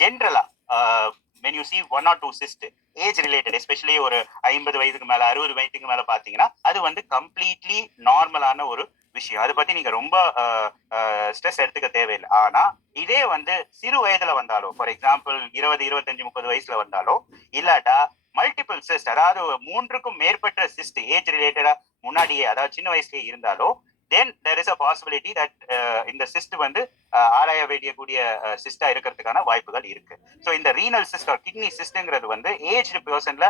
ஜென்ரலா when you see one or two cyst age related, especially ஒரு 50 வயதுக்கு மேல 60 வயதுக்கு மேல பாத்தீங்கன்னா அது வந்து கம்ப்ளீட்லி நார்மலான ஒரு விஷயம். அதை பத்தி நீங்க ரொம்ப ஸ்ட்ரெஸ் எடுத்துக்க தேவையில்லை. ஆனா இதே வந்து சிறு வயதுல வந்தாலோ, ஃபார் எக்ஸாம்பிள் 20, 25, 30 வயசுல வந்தாலோ, இல்லாட்டா மல்டிபிள் சிஸ்ட், அதாவது 3க்கும் மேற்பட்ட சிஸ்ட் ஏஜ் ரிலேட்டடா முன்னாடியே, அதாவது சின்ன வயசுலயே இருந்தாலோ, then there is a possibility that இந்த சிஸ்ட் வந்து ஆராய வேண்டியக்கூடிய சிஸ்டா இருக்கிறதுக்கான வாய்ப்புகள் இருக்கு. ஸோ இந்த ரீனல் சிஸ்ட் கிட்னி சிஸ்ட்ங்கிறது வந்து ஏஜ்டு பர்சன்ல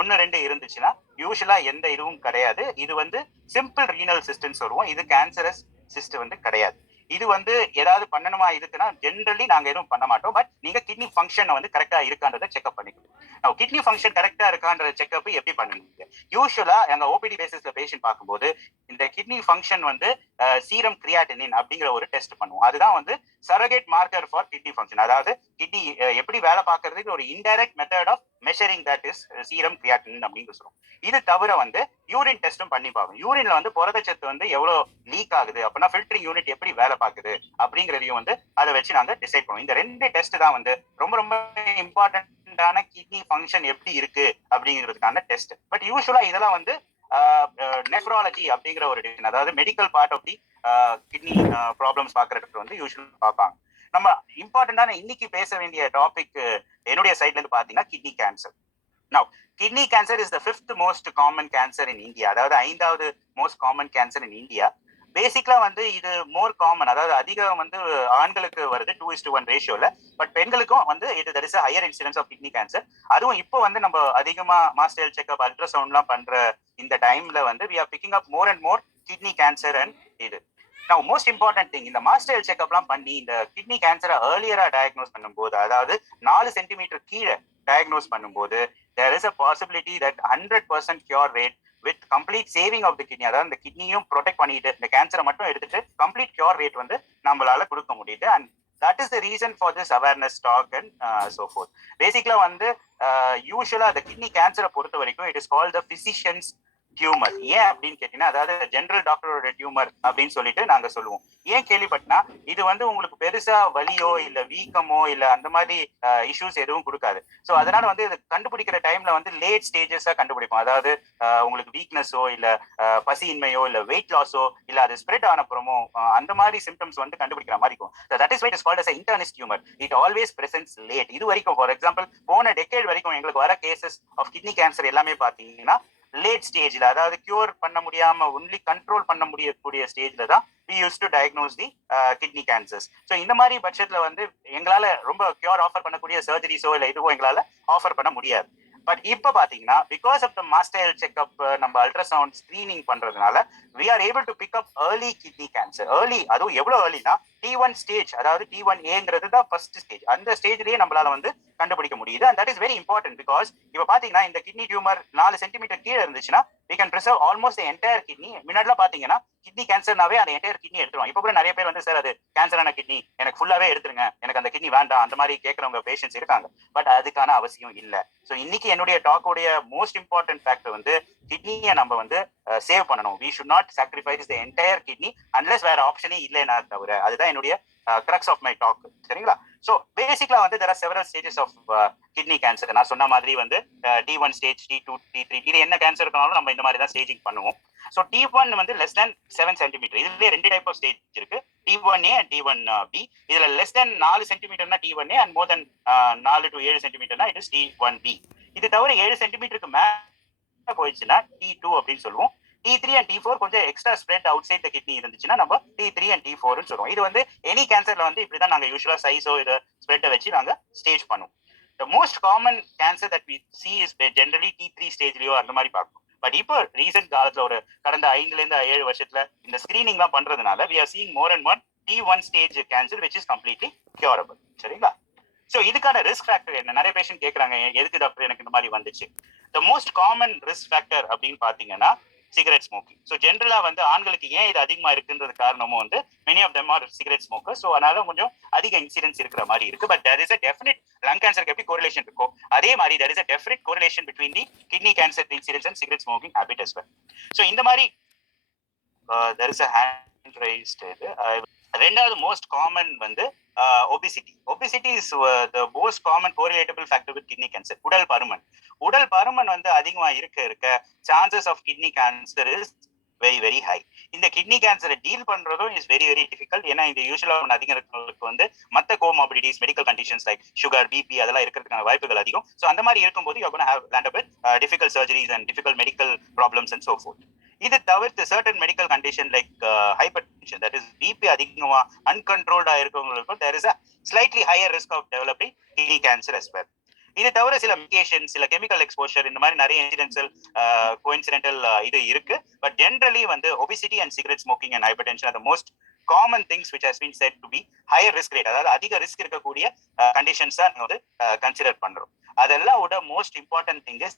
ஒன்னு ரெண்டு இருந்துச்சுன்னா யூஸ்வலா எந்த இதுவும் கிடையாது. இது வந்து சிம்பிள் ரீனல் சிஸ்ட்னு சொல்லுவோம். இது கேன்சரஸ் சிஸ்ட் வந்து கிடையாது. இது வந்து ஏதாவது பண்ணணுமா இதுக்குன்னா ஜென்ரலி நாங்க எதுவும் பண்ண மாட்டோம். பட் நீங்க கிட்னி ஃபங்க்ஷன் வந்து கரெக்டா இருக்கான்றதை செக்அப் பண்ணிக்கணும். கிட்னி ஃபங்க்ஷன் கரெக்டா இருக்கான்ற செக்அப் எப்படி பண்ணுவீங்க? யூஸ்வலா எங்க ஓபிடி பேசிஸ்ல பேஷண்ட் பார்க்கும்போது இந்த கிட்னி ஃபங்க்ஷன் வந்து சீரம் கிரியாட்டினின் அப்படிங்கிற ஒரு டெஸ்ட் பண்ணுவோம். அதுதான் வந்து surrogate marker for kidney function. அதாவது கிட்னி எப்படி வேலை பார்க்கறதுக்கு ஒரு indirect method of measuring that is serum creatinine அப்படின்னு சொல்றோம். இது தவிர வந்து யூரின் டெஸ்டும் பண்ணி பார்க்கணும். யூரின்ல வந்து புரதச்சத்து வந்து எவ்வளவு லீக் ஆகுது, அப்படின்னா ஃபில்டரிங் யூனிட் எப்படி வேலை பார்க்குது அப்படிங்கிறதையும் வந்து அதை வச்சு நாங்க டிசைட் பண்ணுவோம். இந்த 2 டெஸ்ட் தான் வந்து ரொம்ப ரொம்ப இம்பார்ட்டன்டான கிட்னி ஃபங்க்ஷன் எப்படி இருக்கு அப்படிங்கிறதுக்கான டெஸ்ட். பட் யூஸ்வலா இதெல்லாம் வந்து நெஃப்ராலஜி அப்படிங்கிற ஒரு டிவிஷன், அதாவது medical part of the kidney problems பார்க்கறதுக்கு வந்து யூஸ்வலா பார்ப்பாங்க. நம்ம இம்பார்ட்டன்டான இன்னைக்கு பேச வேண்டிய டாபிக் என்னுடைய சைட்ல இருந்து பாத்தீங்கன்னா kidney cancer. Now kidney cancer is the 5th most common cancer in India, அதாவது 5வது most common cancer in India. பேசிக்கலா வந்து இது மோர் காமன், அதாவது அதிகம் வந்து ஆண்களுக்கு வருது 2:1 ரேஷியோல. பட் பெண்களுக்கும் வந்து there is a higher incidence of kidney cancer. அதுவும் இப்போ வந்து நம்ம அதிகமா மாஸ்டர் செக்அப் அல்ட்ராசவுண்ட்லாம் பண்ற இந்த டைம்ல வந்து we are picking up more and more kidney cancer and இது. Now most important thing, இந்த மாஸ்டர் செக்அப்லாம் பண்ணி இந்த கிட்னி கேன்சரை ஏர்லியரா டயக்னோஸ் பண்ணும்போது, அதாவது 4 சென்டிமீட்டர் கீழே டயக்னோஸ் பண்ணும்போது there is a possibility that 100% cure rate with complete saving of the kidney, அதாவது இந்த கிட்னியும் ப்ரொடெக்ட் பண்ணிட்டு இந்த கேன்சரை மட்டும் எடுத்துட்டு கம்ப்ளீட் கியூர் ரேட் வந்து நம்மளால கொடுக்க முடியுது. And that is the reason for this awareness talk and so forth. பேசிக்கலா வந்து யூஸ்வலா இந்த கிட்னி கேன்சரை பொறுத்த வரைக்கும் it is called the physicians tumour. ஏன் அப்படின்னு கேட்டீங்கன்னா, அதாவது ஜெனரல் டாக்டரோட டியூமர் அப்படின்னு சொல்லிட்டு நாங்க சொல்லுவோம். ஏன் கேள்விப்பட்டனா, இது வந்து உங்களுக்கு பெருசா வலியோ இல்ல வீக்கமோ இல்ல அந்த மாதிரி இஷ்யூஸ் எதுவும் கொடுக்காது. ஸோ அதனால வந்து இது கண்டுபிடிக்கிற டைம்ல வந்து லேட் ஸ்டேஜஸா கண்டுபிடிப்போம். அதாவது உங்களுக்கு வீக்னஸோ இல்ல பசியின்மையோ இல்ல வெயிட் லாஸோ இல்ல அது ஸ்ப்ரெட் ஆனப்புறமோ அந்த மாதிரி சிம்டம்ஸ் வந்து கண்டுபிடிக்கிற மாதிரி இருக்கும். That is why it is called as internist's tumour. It always presents late. இது வரைக்கும் ஃபார் எக்ஸாம்பிள் போன டெக்கேட் வரைக்கும் எங்களுக்கு வர கேசஸ் ஆஃப் கிட்னி கேன்சர் எல்லாமே பாத்தீங்கன்னா லேட் ஸ்டேஜ்ல, அதாவது கியூர் பண்ண முடியாம ஒன்லி கண்ட்ரோல் பண்ண முடியக்கூடிய ஸ்டேஜ்ல தான் we used to diagnose the kidney cancers. So இந்த மாதிரி பட்சத்துல வந்து எங்களால ரொம்ப கியூர் ஆஃபர் பண்ணக்கூடிய சர்ஜரிஸோ இல்லை இதுவோ எங்களால ஆஃபர் பண்ண முடியாது. பட் இப்போ பாத்தீங்கன்னா because of the master checkup நம்ம அல்ட்ராசவுண்ட் ஸ்கிரீனிங் பண்றதுனால we are able to pick up early kidney cancer. early, அதுவும் எவ்வளவு earlyனா T1 ஸ்டேஜ், அதாவது T1A தான் ஃபர்ஸ்ட் ஸ்டேஜ். அந்த ஸ்டேஜ்லயே நம்மளால வந்து கண்டுபிடிக்க முடியுது. And that is very important because இப்போ பாத்தீங்கன்னா இந்த கிட்னி டியூமர் 4 சென்டிமீட்டர் கீழே இருந்துச்சுன்னா we can preserve almost the entire kidney. முன்னாடிலாம் பாத்தீங்கன்னா கிட்னி கேன்சர்னாவே அந்த என்டையர் கிட்னி எடுத்துருவோம். இப்போ கூட நிறைய பேர் வந்து சார் அது கேன்சரான கிட்னி எனக்கு ஃபுல்லாவே எடுத்துருங்க, எனக்கு அந்த கிட்னி வேண்டாம், அந்த மாதிரி கேட்கறவங்க பேஷன்ஸ் இருக்காங்க. பட் அதுக்கான அவசியம் இல்லை. ஸோ இன்னைக்கு என்னுடைய டாக்கோடைய மோஸ்ட் இம்பார்ட்டன்ட் ஃபேக்டர் வந்து கிட்னியை நம்ம வந்து சேவ் பண்ணணும். we should not sacrifice the entire kidney unless வேற ஆப்ஷனே இல்லைன்னா தவிர. அதுதான் என்னுடைய crux of my talk. சரிங்களா? ஸோ பேசிக்கலா வந்து there are several stages of kidney cancer. நான் சொன்ன மாதிரி வந்து T1 ஸ்டேஜ், T2, T3, இது என்ன கேன்சர் இருக்கனாலும் நம்ம இந்த மாதிரி தான் ஸ்டேஜிங் பண்ணுவோம். ஸோ T1 வந்து less than 7 சென்டிமீட்டர். இதுல 2 டைப் ஆஃப் ஸ்டேஜ் இருக்கு, T1A and T1B. இதுல less than 4 சென்டிமீட்டர்னா T1A and more than 4 to 7 சென்டிமீட்டர்னா it is T1B. இது தவிர 7 சென்டிமீட்டருக்கு மேல போயிடுச்சுன்னா T2 அப்படின்னு சொல்லுவோம். T3 and T4 கொஞ்சம் extra spread outside the kidney இருந்துச்சுன்னா நம்ம T3 and T4 சொல்லுவோம். இது வந்து எனி கேன்சர்ல வந்து இப்படிதான் நாங்க யூஸ்வலா சைஸோ இதை ஸ்ப்ரெட்டை வச்சு நாங்க ஸ்டேஜ் பண்ணுவோம். The most common cancer that we see is generally T3 ஸ்டேஜ்லயோ அந்த மாதிரி பார்க்கணும். பட் இப்போ ரீசென்ட் காலத்துல ஒரு கடந்த 5 to 7 வருஷத்துல இந்த ஸ்கிரீனிங் தான் பண்றதுனால we are seeing more and more T1 stage cancer which is completely curable. சரிங்களா? ஸோ இதுக்கான ரிஸ்க் ஃபேக்டர் என்ன? நிறைய பேஷண்ட் கேட்கறாங்க, எதுக்கு டாக்டர் எனக்கு இந்த மாதிரி வந்துச்சு? த மோஸ்ட் காமன் ரிஸ்க் ஃபேக்டர் அப்படின்னு பாத்தீங்கன்னா சிகரெட் ஸ்மோக்கிங். ஸோ ஜென்ரலா வந்து ஆண்களுக்கு ஏன் இது அதிகமா இருக்குன்றது காரணமும் வந்து many of them are cigarette smoker. So அதனால கொஞ்சம் அதிக இன்சிடென்ஸ் இருக்கிற மாதிரி இருக்கு. But there is a definite lung கேன்சருக்கு எப்படி கோரிலேஷன் இருக்கோ அதே மாதிரி there is a definite correlation between the kidney cancer incidence and cigarette smoking habit as well. So இந்த மாதிரி there is a hand raised. ரெண்டாவது மோஸ்ட் காமன் வந்து obesity. Obesity is the most common correlatable factor with kidney cancer. உடல் பருமன். உடல் பருமன் வந்து அதிகமா இருக்க chances of kidney cancer is very very high. இந்த கிட்னி கேன்சரை டீல் பண்றதும் இஸ் வெரி வெரி டிஃபிகல்ட். ஏன்னா இந்த யூஸ்வலா அதிகம் இருக்கிறவங்களுக்கு வந்து மற்ற comorbidities, medical conditions like sugar, BP அதெல்லாம் இருக்கிறதுக்கான வாய்ப்புகள் அதிகம். ஸோ அந்த மாதிரி இருக்கும்போது you have land up with difficult surgeries and difficult medical problems and so forth. இது தவிர்த்து certain medical condition like hypertension, that is BP அதிகமா அன்கண்ட்ரோல்டா இருக்கவங்களுக்கும் there is a slightly higher risk of developing kidney cancer as well. இது தவிர சில medication, சில chemical exposure, இந்த மாதிரி நிறைய இன்சிடென்டல் கோஇன்சிடென்டல் இது இருக்கு. பட் ஜென்ரலி வந்து obesity and cigarette smoking and hyper tension R the most common things which has been said to be higher risk rate, அதாவது அதிக ரிஸ்க் இருக்கக்கூடிய கண்டிஷன்ஸா நீங்க வந்து கன்சிடர் பண்றோம். அதெல்லாம் விட most important thing is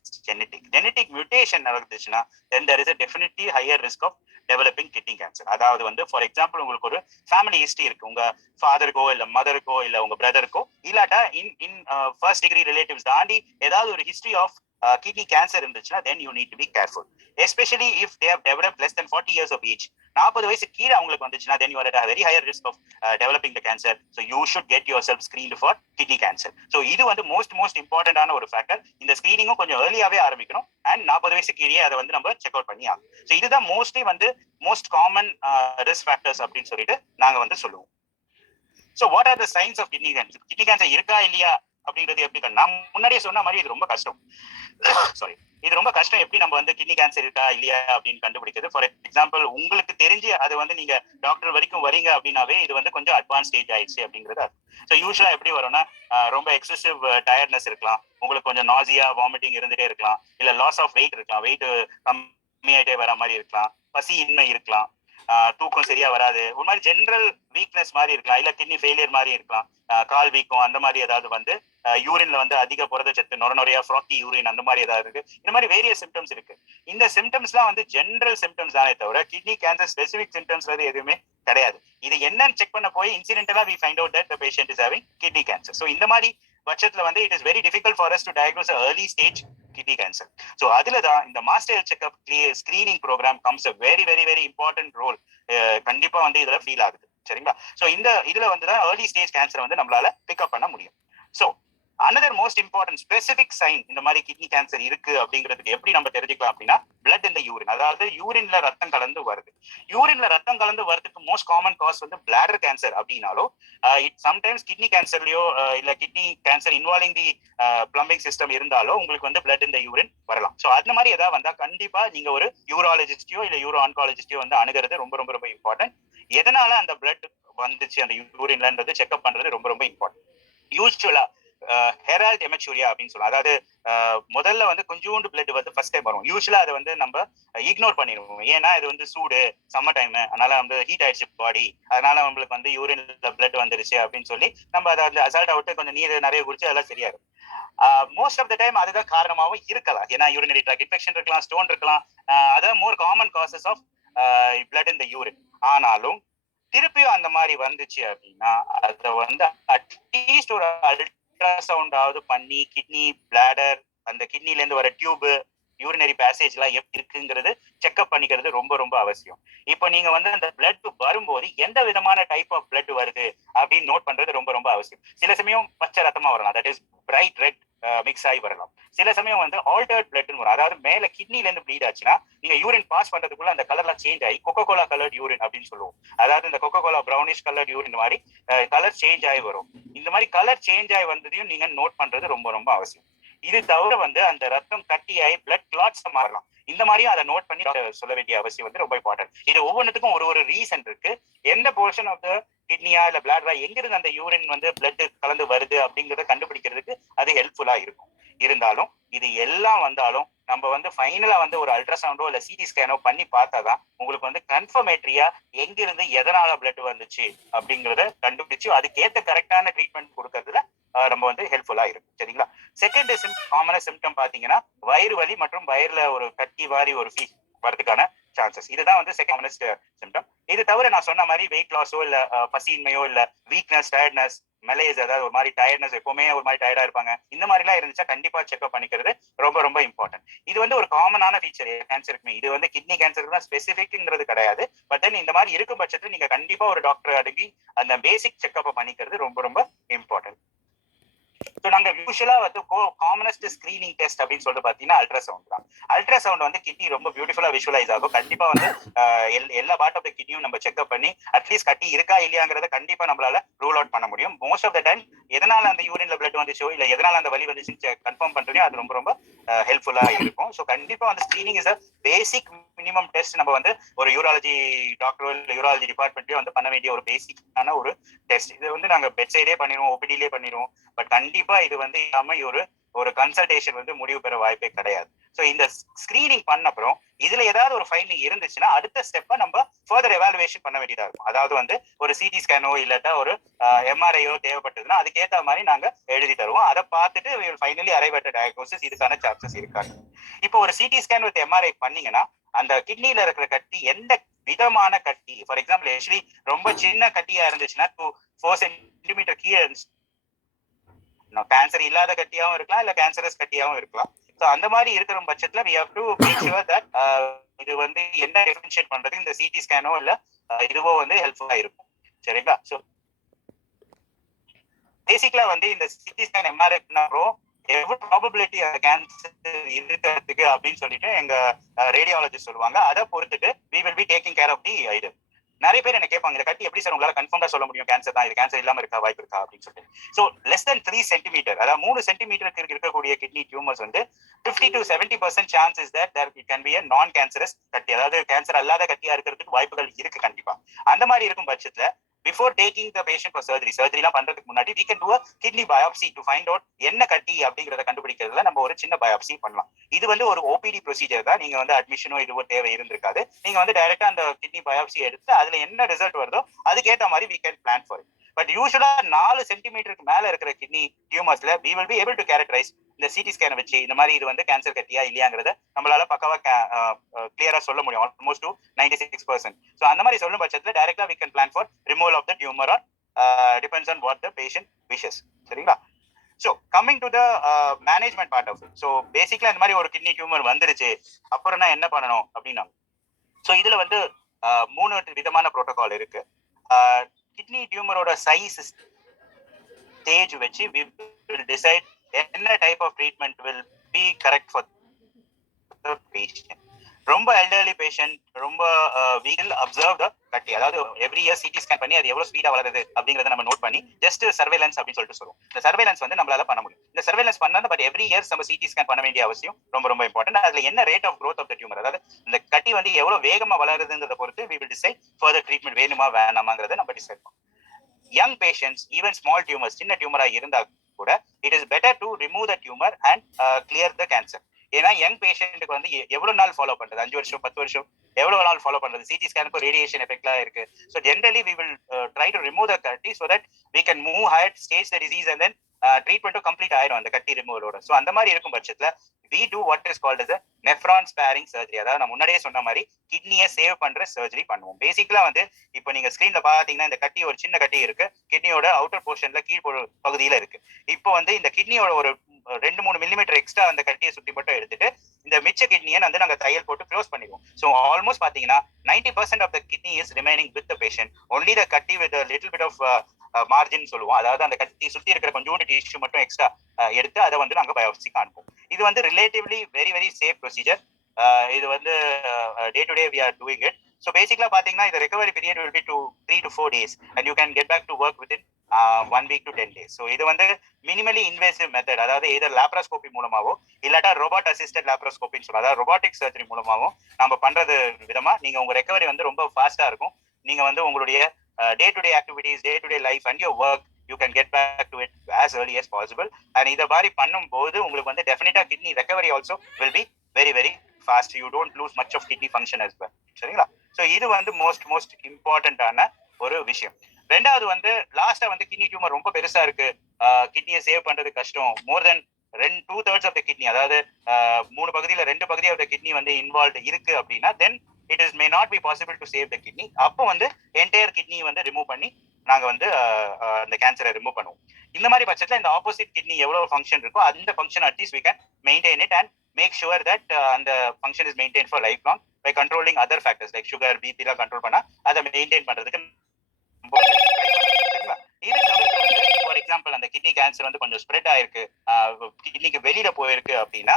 genetic mutation நடந்துச்சுன்னா then there is a definitely higher risk of developing kidney cancer. அதாவது வந்து ஃபார் எக்ஸாம்பிள் உங்களுக்கு ஒரு ஃபேமிலி ஹிஸ்டரி இருக்கு, உங்க ஃபாதருக்கோ இல்ல மதருக்கோ இல்ல உங்க பிரதருக்கோ இல்லாட்டா இன் ஃபர்ஸ்ட் டிகிரி ரிலேட்டிவ்ஸ் தாண்டி ஏதாவது ஒரு ஹிஸ்டரி ஆஃப் kidney cancer இருந்துச்சுன்னா then you need to be careful, especially if they have developed less than 40 years of age. 40 வயசு கீழே அவங்களுக்கு வந்துச்சுன்னா then you are at a very higher risk of developing the cancer, so you should get yourself screened for kidney cancer. so இது வந்து most இம்பார்ட்டன்டான ஒரு factor. இந்த ஸ்கிரீனிங்கும் கொஞ்சம் ஏர்லியாவே ஆரம்பிக்கணும் அண்ட் 40 வயசு கீழே அதை வந்து நம்ம செக் அவுட் பண்ணி ஆகும். ஸோ இதுதான் மோஸ்ட்லி வந்து மோஸ்ட் காமன் ரிஸ்க் ஃபேக்டர்ஸ் அப்படின்னு சொல்லிட்டு நாங்க வந்து சொல்லுவோம். So what are the signs of kidney cancer? Kidney cancer இருக்கா இல்லையா அப்படின்றது எப்படி நான் முன்னாடியே சொன்ன மாதிரி இது ரொம்ப கஷ்டம். சாரி, இது ரொம்ப கஷ்டம். எப்படி நம்ம வந்து கிட்னி கேன்சர் இருக்கா இல்லையா அப்படின்னு கண்டுபிடிக்கிறது. ஃபார் எக்ஸாம்பிள் உங்களுக்கு தெரிஞ்சு அது வந்து நீங்க டாக்டர் வரைக்கும் வரீங்க அப்படின்னாவே இது வந்து கொஞ்சம் அட்வான்ஸ் ஸ்டேஜ் ஆயிடுச்சு அப்படிங்கிறது. ஸோ யூஸ்வலா எப்படி வரும்னா ரொம்ப எக்ஸசிவ் டயர்ட்னஸ் இருக்கலாம், உங்களுக்கு கொஞ்சம் நாசியா வாமிட்டிங் இருந்துட்டே இருக்கலாம், இல்ல லாஸ் ஆஃப் வெயிட் இருக்கலாம், வெயிட் கம்மியாயிட்டே வர மாதிரி இருக்கலாம், பசி இன்மை இருக்கலாம், தூக்கம் சரியா வராது, ஒரு மாதிரி ஜென்ரல் வீக்னஸ் மாதிரி இருக்கலாம், இல்ல கிட்னி ஃபெயிலியர் மாதிரி இருக்கலாம், கால் வீக்கம் அந்த மாதிரி ஏதாவது வந்து யூரின்ல வந்து அதிக புரதச்சத்து, நொறையா ஃப்ராத்தி யூரின் அந்த மாதிரி ஏதாவது இருக்கு. இந்த மாதிரி வேரியஸ் சிம்டம்ஸ் இருக்கு. இந்த சிம்டம்ஸ்லாம் வந்து ஜென்ரல் சிம்டம்ஸ் தானே தவிர கிட்னி கேன்சர் ஸ்பெசிபிக் சிம்டம்ஸ் வந்து எதுவுமே கிடையாது. இது என்னன்னு செக் பண்ண போய் இன்சிடென்டலா we find out that the patient is having kidney cancer. so இந்த மாதிரி பட்சத்துல வந்து it is very difficult for us to diagnose a early stage kidney cancer. so அதுல தான் இந்த master health checkup screening program comes a very very very important role. கண்டிப்பா வந்து இதுல ஃபீல் ஆகுது. சரிங்களா? சோ இந்த இதுல வந்து தான் ஏர்லி ஸ்டேஜ் கேன்சர் வந்து நம்மளால பிக்அப் பண்ண முடியும். So another most important specific sign இந்த மாதிரி கிட்னி கேன்சர் இருக்கு அப்படிங்கிறதுக்கு எப்படி நம்ம தெரிஞ்சுக்கலாம் அப்படின்னா பிளட் இந்த யூரின், அதாவது யூரின்ல ரத்தம் கலந்து வருது. யூரின்ல ரத்தம் கலந்து வரதுக்கு மோஸ்ட் காமன் காஸ் வந்து பிளாடர் கேன்சர் அப்படின்னாலும் இட் சம்டைம்ஸ் கிட்னி கேன்சர்லயோ இல்ல கிட்னி கேன்சர் இன்வால்விங் தி பிளம்பிங் சிஸ்டம் இருந்தாலும் உங்களுக்கு வந்து பிளட் இந்த யூரின் வரலாம். ஸோ அந்த மாதிரி ஏதாவது வந்தா கண்டிப்பா நீங்க ஒரு யூராலஜிஸ்டையோ இல்ல யூரோ ஆன்காலஜிஸ்டையோ வந்து அணுகிறது ரொம்ப ரொம்ப ரொம்ப இம்பார்ட்டன்ட். எதனால அந்த பிளட் வந்துச்சு அந்த யூரின்லன்றது செக்அப் பண்றது ரொம்ப ரொம்ப இம்பார்ட்டன்ட். யூஸ்வலா ஹெரால்ட் எமச்சூரியா அப்படின்னு சொல்லலாம். அதாவது முதல்ல வந்து கொஞ்சோண்டு பிளட் வந்து ஃபர்ஸ்ட் டைம் வரும். யூஸ்வலா அதை வந்து நம்ம இக்னோர் பண்ணிடுவோம். ஏன்னா இது வந்து சூடு, சம்மர் டைம், அதனால வந்து ஹீட் ஆயிடுச்சு பாடி, அதனால நம்மளுக்கு வந்து யூரின்ல பிளட் வந்துருச்சு அப்படின்னு சொல்லி நம்ம அதை வந்து அசால்ட்டா விட்டு கொஞ்சம் நீர் நிறைய குடிச்சு அதெல்லாம் சரியா இருக்கும். மோஸ்ட் ஆஃப் த டைம் அதுதான் காரணமாகவும் இருக்கலாம். ஏன்னா யூரினரி ட்ராக் இன்ஃபெக்ஷன் இருக்கலாம், ஸ்டோன் இருக்கலாம், அதான் more common causes of blood in the urine. ஆனாலும் திருப்பியும் அந்த மாதிரி வந்துச்சு அப்படின்னா அதை வந்து அட்லீஸ்ட் ஒரு அல்ட்ராசவுண்டாவது பண்ணி கிட்னி, பிளாடர், அந்த கிட்னில இருந்து வர டியூப், யூரினரி பேசேஜ் எல்லாம் எப்படி இருக்குங்கிறது செக்அப் பண்ணிக்கிறது ரொம்ப ரொம்ப அவசியம். இப்போ நீங்க வந்து அந்த பிளட் வரும்போது எந்த விதமான டைப் ஆஃப் பிளட் வருது அப்படின்னு நோட் பண்றது ரொம்ப ரொம்ப அவசியம். சில சமயம் பச்சை ரத்தமா வரலாம், that is bright red mix ஆகி வரலாம். சில சமயம் வந்து ஆல்டர்ட் பிளட்னு வரும், அதாவது மேல கிட்னில இருந்து ப்ளீட் ஆச்சுன்னா நீங்க யூரின் பாஸ் பண்றதுக்குள்ள அந்த கலர்லாம் சேஞ்ச் ஆகி கொக்கோ கோலா கலர்ட் யூரின் அப்படின்னு சொல்லுவோம். அதாவது இந்த coca cola brownish coloured urine மாதிரி கலர் சேஞ்ச் ஆகி வரும். இந்த மாதிரி கலர் சேஞ்ச் ஆகி வந்ததையும் நீங்க நோட் பண்றது ரொம்ப ரொம்ப அவசியம். இது தவிர வந்து அந்த ரத்தம் கட்டியாகி பிளட் கிளாட்ஸ் மாறலாம். இந்த மாதிரியும் அதை நோட் பண்ணி சொல்ல வேண்டிய அவசியம் வந்து ரொம்ப இம்பார்ட்டன்ட். இது ஒவ்வொன்றுக்கும் ஒரு ஒரு ரீசன் இருக்கு. எந்த போர்ஷன் ஆஃப் த கிட்னியா இல்ல பிளாடரா எங்கிருந்து அந்த யூரின் வந்து பிளட் கலந்து வருது அப்படிங்கறத கண்டுபிடிக்கிறதுக்கு அது ஹெல்ப்ஃபுல்லா இருக்கும். இருந்தாலும் இது எல்லாம் வந்தாலும் நம்ம வந்து ஃபைனலா வந்து ஒரு அல்ட்ராசவுண்டோ இல்ல சிடி ஸ்கேனோ பண்ணி பார்த்தாதான் உங்களுக்கு வந்து கன்ஃபர்மேட்டரியா எங்கிருந்து எதனால பிளட் வந்துச்சு அப்படிங்கறத கண்டுபிடிச்சு அதுக்கேற்ற கரெக்டான ட்ரீட்மெண்ட் கொடுக்கறதுல நம்ம வந்து ஹெல்ப்ஃபுல்லா இருக்கும். சரிங்களா? செகண்ட் காமன் சிம்டம் பாத்தீங்கன்னா வயிறு வலி மற்றும் வயிறுல ஒரு கட்டி வாரி ஒரு ஃபீல் வரதுக்கான சான்சஸ். இதுதான் வந்து செகண்ட் சிம்டம். இது தவிர நான் சொன்ன மாதிரி வெயிட் லாஸோ இல்ல பசியின்மையோ இல்ல வீக்னஸ், டயர்ட்னஸ், மெலேஸ், அதாவது ஒரு மாதிரி டயர்ட்னஸ், எப்பவுமே ஒரு மாதிரி டயர்டா இருப்பாங்க, இந்த மாதிரி எல்லாம் இருந்துச்சா கண்டிப்பா செக்அப் பண்ணிக்கிறது ரொம்ப ரொம்ப இம்பார்ட்டன்ட். இது வந்து ஒரு காமனான ஃபீச்சர் கேன்சருக்குமே. இது வந்து கிட்னி கேன்சருக்கு தான் ஸ்பெசிபிக்ங்கிறது கிடையாது. பட் தென் இந்த மாதிரி இருக்கும் பட்சத்தில் நீங்க கண்டிப்பா ஒரு டாக்டர் அணுகி அந்த பேசிக் செக்அப் பண்ணிக்கிறது ரொம்ப ரொம்ப இம்பார்ட்டன்ட். ஸோ நாங்க யூஸ்வலா வந்து காமனஸ்ட் ஸ்கிரீனிங் டெஸ்ட் அப்படின்னு சொல்லிட்டு பாத்தீங்கன்னா அல்ட்ராசவுண்ட் தான். அல்ட்ராசவுண்ட் வந்து கிட்னி ரொம்ப பியூட்டிஃபுல்லா விஷுவலைஸ் ஆகும். கண்டிப்பா வந்து எல்லா பார்ட் ஆஃப் த கிட்னியும் நம்ம செக்அப் பண்ணி அட்லீஸ்ட் கட்டி இருக்கா இல்லையாங்கிறத கண்டிப்பா நம்மளால ரூல் அவுட் பண்ண முடியும். மோஸ்ட் ஆஃப் த டைம் எதனால அந்த யூரின்ல பிளட் வந்துச்சோ இல்ல எதனால அந்த வலி வந்துச்சுன்னு கன்ஃபார்ம் பண்றதோ அது ரொம்ப ரொம்ப ஹெல்ப்ஃபுல்லா இருக்கும். ஸோ கண்டிப்பா வந்து screening is a basic minimum test. நம்ம வந்து ஒரு யூராலஜி டாக்டரோ இல்ல யூராலஜி டிபார்ட்மெண்ட்லயோ வந்து பண்ண வேண்டிய ஒரு பேசிக்கான ஒரு டெஸ்ட். இது வந்து நாங்க பெட் சைடே பண்ணிடுவோம், ஓபிடிலே பண்ணிடுவோம். பட் கண்டிப்பா இது வந்து இல்லாம ஒரு கன்சல்டேஷன் வந்து முடிவு பெற வாய்ப்பே கிடையாது. ஸோ இந்த ஸ்கிரீனிங் பண்ண அப்புறம் இதுல ஏதாவது ஒரு ஃபைண்டிங் இருந்துச்சுன்னா அடுத்த ஸ்டெப்பை நம்ம ஃபர்தர் எவாலுவேஷன் பண்ண வேண்டியதா இருக்கும். அதாவது வந்து ஒரு சிடி ஸ்கேனோ இல்லாட்டா ஒரு எம்ஆர்ஐயோ தேவைப்பட்டதுன்னா அதுக்கேற்ற மாதிரி நாங்க எழுதி தருவோம். அதை பார்த்துட்டு ஃபைனலி அரைவ் அட் டயக்னோசிஸ் இதுக்கான சான்சஸ் இருக்காங்க. இப்போ ஒரு சிடி ஸ்கேன் வித் எம்ஆர்ஐ பண்ணீங்கன்னா அந்த கிட்னில இருக்கிற கட்டி எந்த விதமான கட்டி, ஃபார் எக்ஸாம்பிள் ஆக்சுவலி ரொம்ப சின்ன கட்டியா இருந்துச்சுன்னா 4 சென்டிமீட்டர் கீழே இருந்துச்சு, கேன்சர் இல்லாத கட்டியாவும் இருக்கலாம் இல்ல கேன்சரஸ் கட்டியாவும் இருக்கலாம். ஸோ அந்த மாதிரி இருக்கிற பட்சத்துல we have to make sure that இது வந்து என்ன டிஃபரன்ஷியேட் பண்றது இந்த சிடி ஸ்கேனோ இல்ல இதுவோ வந்து ஹெல்ப்ஃபுல்லா இருக்கும். சரிங்களா? ஸோ பேசிக்கலா வந்து இந்த சிடி ஸ்கேன் எம்ஆர்ஐ அப்புறம் எவ்வளவு ப்ராபபிலிட்டி கேன்சர் இருக்கிறதுக்கு அப்படின்னு சொல்லிட்டு எங்க ரேடியாலஜிஸ்ட் சொல்லுவாங்க. அதை பொறுத்துட்டு we will be taking care of the item. நிறைய பேர் என்ன கேட்பாங்க, இந்த கட்டி எப்படி சார் உங்களால கன்ஃபார்ம்டா சொல்ல முடியும் கேன்சர் தான், இது கேன்சர் இல்லாம இருக்கா வாய்ப்பு இருக்கா அப்படின்னு சொல்லிட்டு. ஸோ லெஸ் தென் 3 சென்டிமீட்டர், அதாவது 3 சென்டிமீட்டருக்கு இருக்கக்கூடிய கிட்னி டியூமர்ஸ் வந்து 50 to 70% chance is that there can be a non cancerous கட்டி, அதாவது கேன்சர் அல்லாத கட்டியா இருக்கிறதுக்கு வாய்ப்புகள் இருக்கு கண்டிப்பா. அந்த மாதிரி இருக்கும் பட்சத்துல before taking the patient for சர்ஜரிலாம் பண்றதுக்கு முன்னாடி we can do a kidney biopsy to find out என்ன கட்டி அப்படிங்கறத கண்டுபிடிக்கிறதுல நம்ம ஒரு சின்ன பயாப்சி பண்ணலாம். இது வந்து ஒரு ஓபிடி ப்ரொசீஜர் தான். நீங்க வந்து அட்மிஷனோ இதுவோ தேவை இருந்திருக்காது. நீங்க வந்து டைரக்டா அந்த கிட்னி பயாப்சி எடுத்து அதுல என்ன ரிசல்ட் வருதோ அதுக்கேற்ற மாதிரி we can plan for it. But usually 4 சென்டிமீட்டருக்கு மேல இருக்கிற கிட்னி டியூமர்ஸ்ல we will be able to characterize இந்த சிடி ஸ்கேனை வச்சு இந்த மாதிரி இது வந்து கேன்சர் கட்டியா இல்லையாங்கிறத நம்மளால பக்கவா கிளியரா சொல்ல முடியும், ஆல்மோஸ்ட் 96%. ஸோ அந்த மாதிரி சொல்லும் பட்சத்துல டைரக்டா we can plan for removal of the tumor or depends on what the patient wishes. சரிங்களா? So coming to the management part of it. So basically இந்த மாதிரி ஒரு கிட்னி டியூமர் வந்துருச்சு அப்புறம் நான் என்ன பண்ணணும் அப்படின்னா, ஸோ இதுல வந்து 3 விதமான ப்ரோட்டோகால் இருக்கு. கிட்னி டியூமரோட சைஸ் ஸ்டேஜ் வச்சு we will decide என்ன type of treatment will be correct for the patient. ரொம்ப எல்டர்லி பேஷண்ட், ரொம்ப we will observe the கட்டி, அதாவது எவ்ரி இயர் சிடி ஸ்கேன் பண்ணி அது எவ்வளவு ஸ்பீடா வளருது அப்படிங்கறத நம்ம நோட் பண்ணி ஜஸ்ட் சர்வேலன்ஸ் அப்படின்னு சொல்லிட்டு சொல்லுவோம். இந்த சர்வேலன்ஸ் வந்து நம்மளால பண்ண முடியும். இந்த சர்வேலன்ஸ் பண்ணா பட் எவ்ரி இயர் நம்ம சிடி ஸ்கேன் பண்ண வேண்டிய அவசியம் ரொம்ப ரொம்ப இம்பார்ட்டன்ட். அதுல என்ன rate of growth of the tumour, அதாவது இந்த கட்டி வந்து எவ்வளவு வேகமா வளருதுங்கிறத பொறுத்து we will decide further treatment வேணுமா வேணாமாங்கிறத நம்ம டிசைட் பண்ணுவோம். Young patients, even small tumours, சின்ன டியூமரா இருந்தா கூட it is better to remove the tumour and clear the cancer. ஏன்னா யங் பேஷண்ட்டுக்கு வந்து எவ்வளவு நாள் ஃபாலோ பண்றது, 5 வருஷம் 10 வருஷம் எவ்வளவு நாள் ஃபாலோ பண்றது, சிடி ஸ்கேனுக்கு ரேடியேஷன் எஃபெக்ட்லாம் இருக்கு. So generally we will try to remove the கட்டி so that we can move ahead, stage the disease and then ட்ரீட்மெண்ட்டும் கம்ப்ளீட் ஆயிரும் அந்த கட்டி ரிமூவலோட. ஸோ அந்த மாதிரி இருக்கும் பட்சத்துல we do what is called as a nephron sparing surgery. அதாவது நான் முன்னாடியே சொன்ன மாதிரி கிட்னியை சேவ் பண்ற சர்ஜரி பண்ணுவோம். பேசிக்கலா வந்து இப்போ நீங்க ஸ்கிரீன்ல பாத்தீங்கன்னா இந்த கட்டி ஒரு சின்ன கட்டி இருக்கு, கிட்னியோட அவுட்டர் போர்ஷன்ல கீழ் பகுதியில இருக்கு. இப்போ வந்து இந்த கிட்னியோட ஒரு 2-3 மில்லிமீட்டர் எக்ஸ்ட்ரா அந்த கட்டியை சுத்தி மட்டும் எடுத்துட்டு இந்த மிச்ச கிட்னியை வந்து நாங்க தையல் போட்டு க்ளோஸ் பண்ணிடுவோம். ஸோ ஆல்மோஸ்ட் பாத்தீங்கன்னா 90% of the kidney is remaining with the patient. Only the கட்டி with little bit of margin சொல்லுவோம், அதாவது அந்த கட்டி சுத்தி இருக்கிற கொஞ்சோண்டு டிஷ்யூ மட்டும் எக்ஸ்ட்ரா எடுத்து அதை வந்து நாங்க பயோப்சிக்கு அனுப்புவோம். இது வந்து relatively very very safe procedure. இது வந்து டே to day we are doing it. So basically பாத்தீங்கன்னா இந்த recovery period will be 3 to 4 days and you can get back to work within 1 week to 10 days. So இது வந்து minimally invasive method, அதாவது either laparoscopy மூலமாவோ இல்லாட்டா robot assisted laparoscopy சொல்லுவோம், அதாவது robotic surgery மூலமாவோ நம்ம பண்றது விதமா நீங்க உங்க recovery வந்து ரொம்ப ஃபாஸ்டா இருக்கும். நீங்க வந்து உங்களுடைய day to day activities, day to day life and your work you can get back to it as early as possible. and இத மாதிரி பண்ணும்போது உங்களுக்கு வந்து டெஃபினட்டா kidney recovery also will be very very fast. You don't lose much of kidney function as well. சரிங்களா? So இது வந்து most இம்பார்ட்டன்டான ஒரு விஷயம். ரெண்டாவது வந்து லாஸ்டா வந்து கிட்னி டியூமர் ரொம்ப பெருசா இருக்கு, கிட்னியை சேவ் பண்றது கஷ்டம், மோர் தென் 2/3 ஆஃப் த கிட்னி, அதாவது 3 பகுதியில 2 பகுதி ஆஃப் த கிட்னி வந்து இன்வால்வ் இருக்கு அப்படின்னா தென் it is may not be possible to save the kidney. அப்போ வந்து என்டையர் கிட்னி வந்து ரிமூவ் பண்ணி நாங்க வந்து அந்த கேன்சரை ரிமூவ் பண்ணுவோம். இந்த மாதிரி பட்சத்துல இந்த ஆப்போசிட் கிட்னி எவ்வளவு ஃபங்க்ஷன் இருக்கோ அந்த function at least we can maintain it and make sure that அந்த function is maintained for lifelong by controlling other factors like sugar, BP எல்லாம் கண்ட்ரோல் பண்ணா அதை மெயின்டைன் பண்றதுக்கு இது தவிர்த்து வந்து ஃபார் எக்ஸாம்பிள் அந்த கிட்னி கேன்சர் வந்து கொஞ்சம் ஸ்ப்ரெட் ஆயிருக்கு, கிட்னிக்கு வெளியில போயிருக்கு அப்படின்னா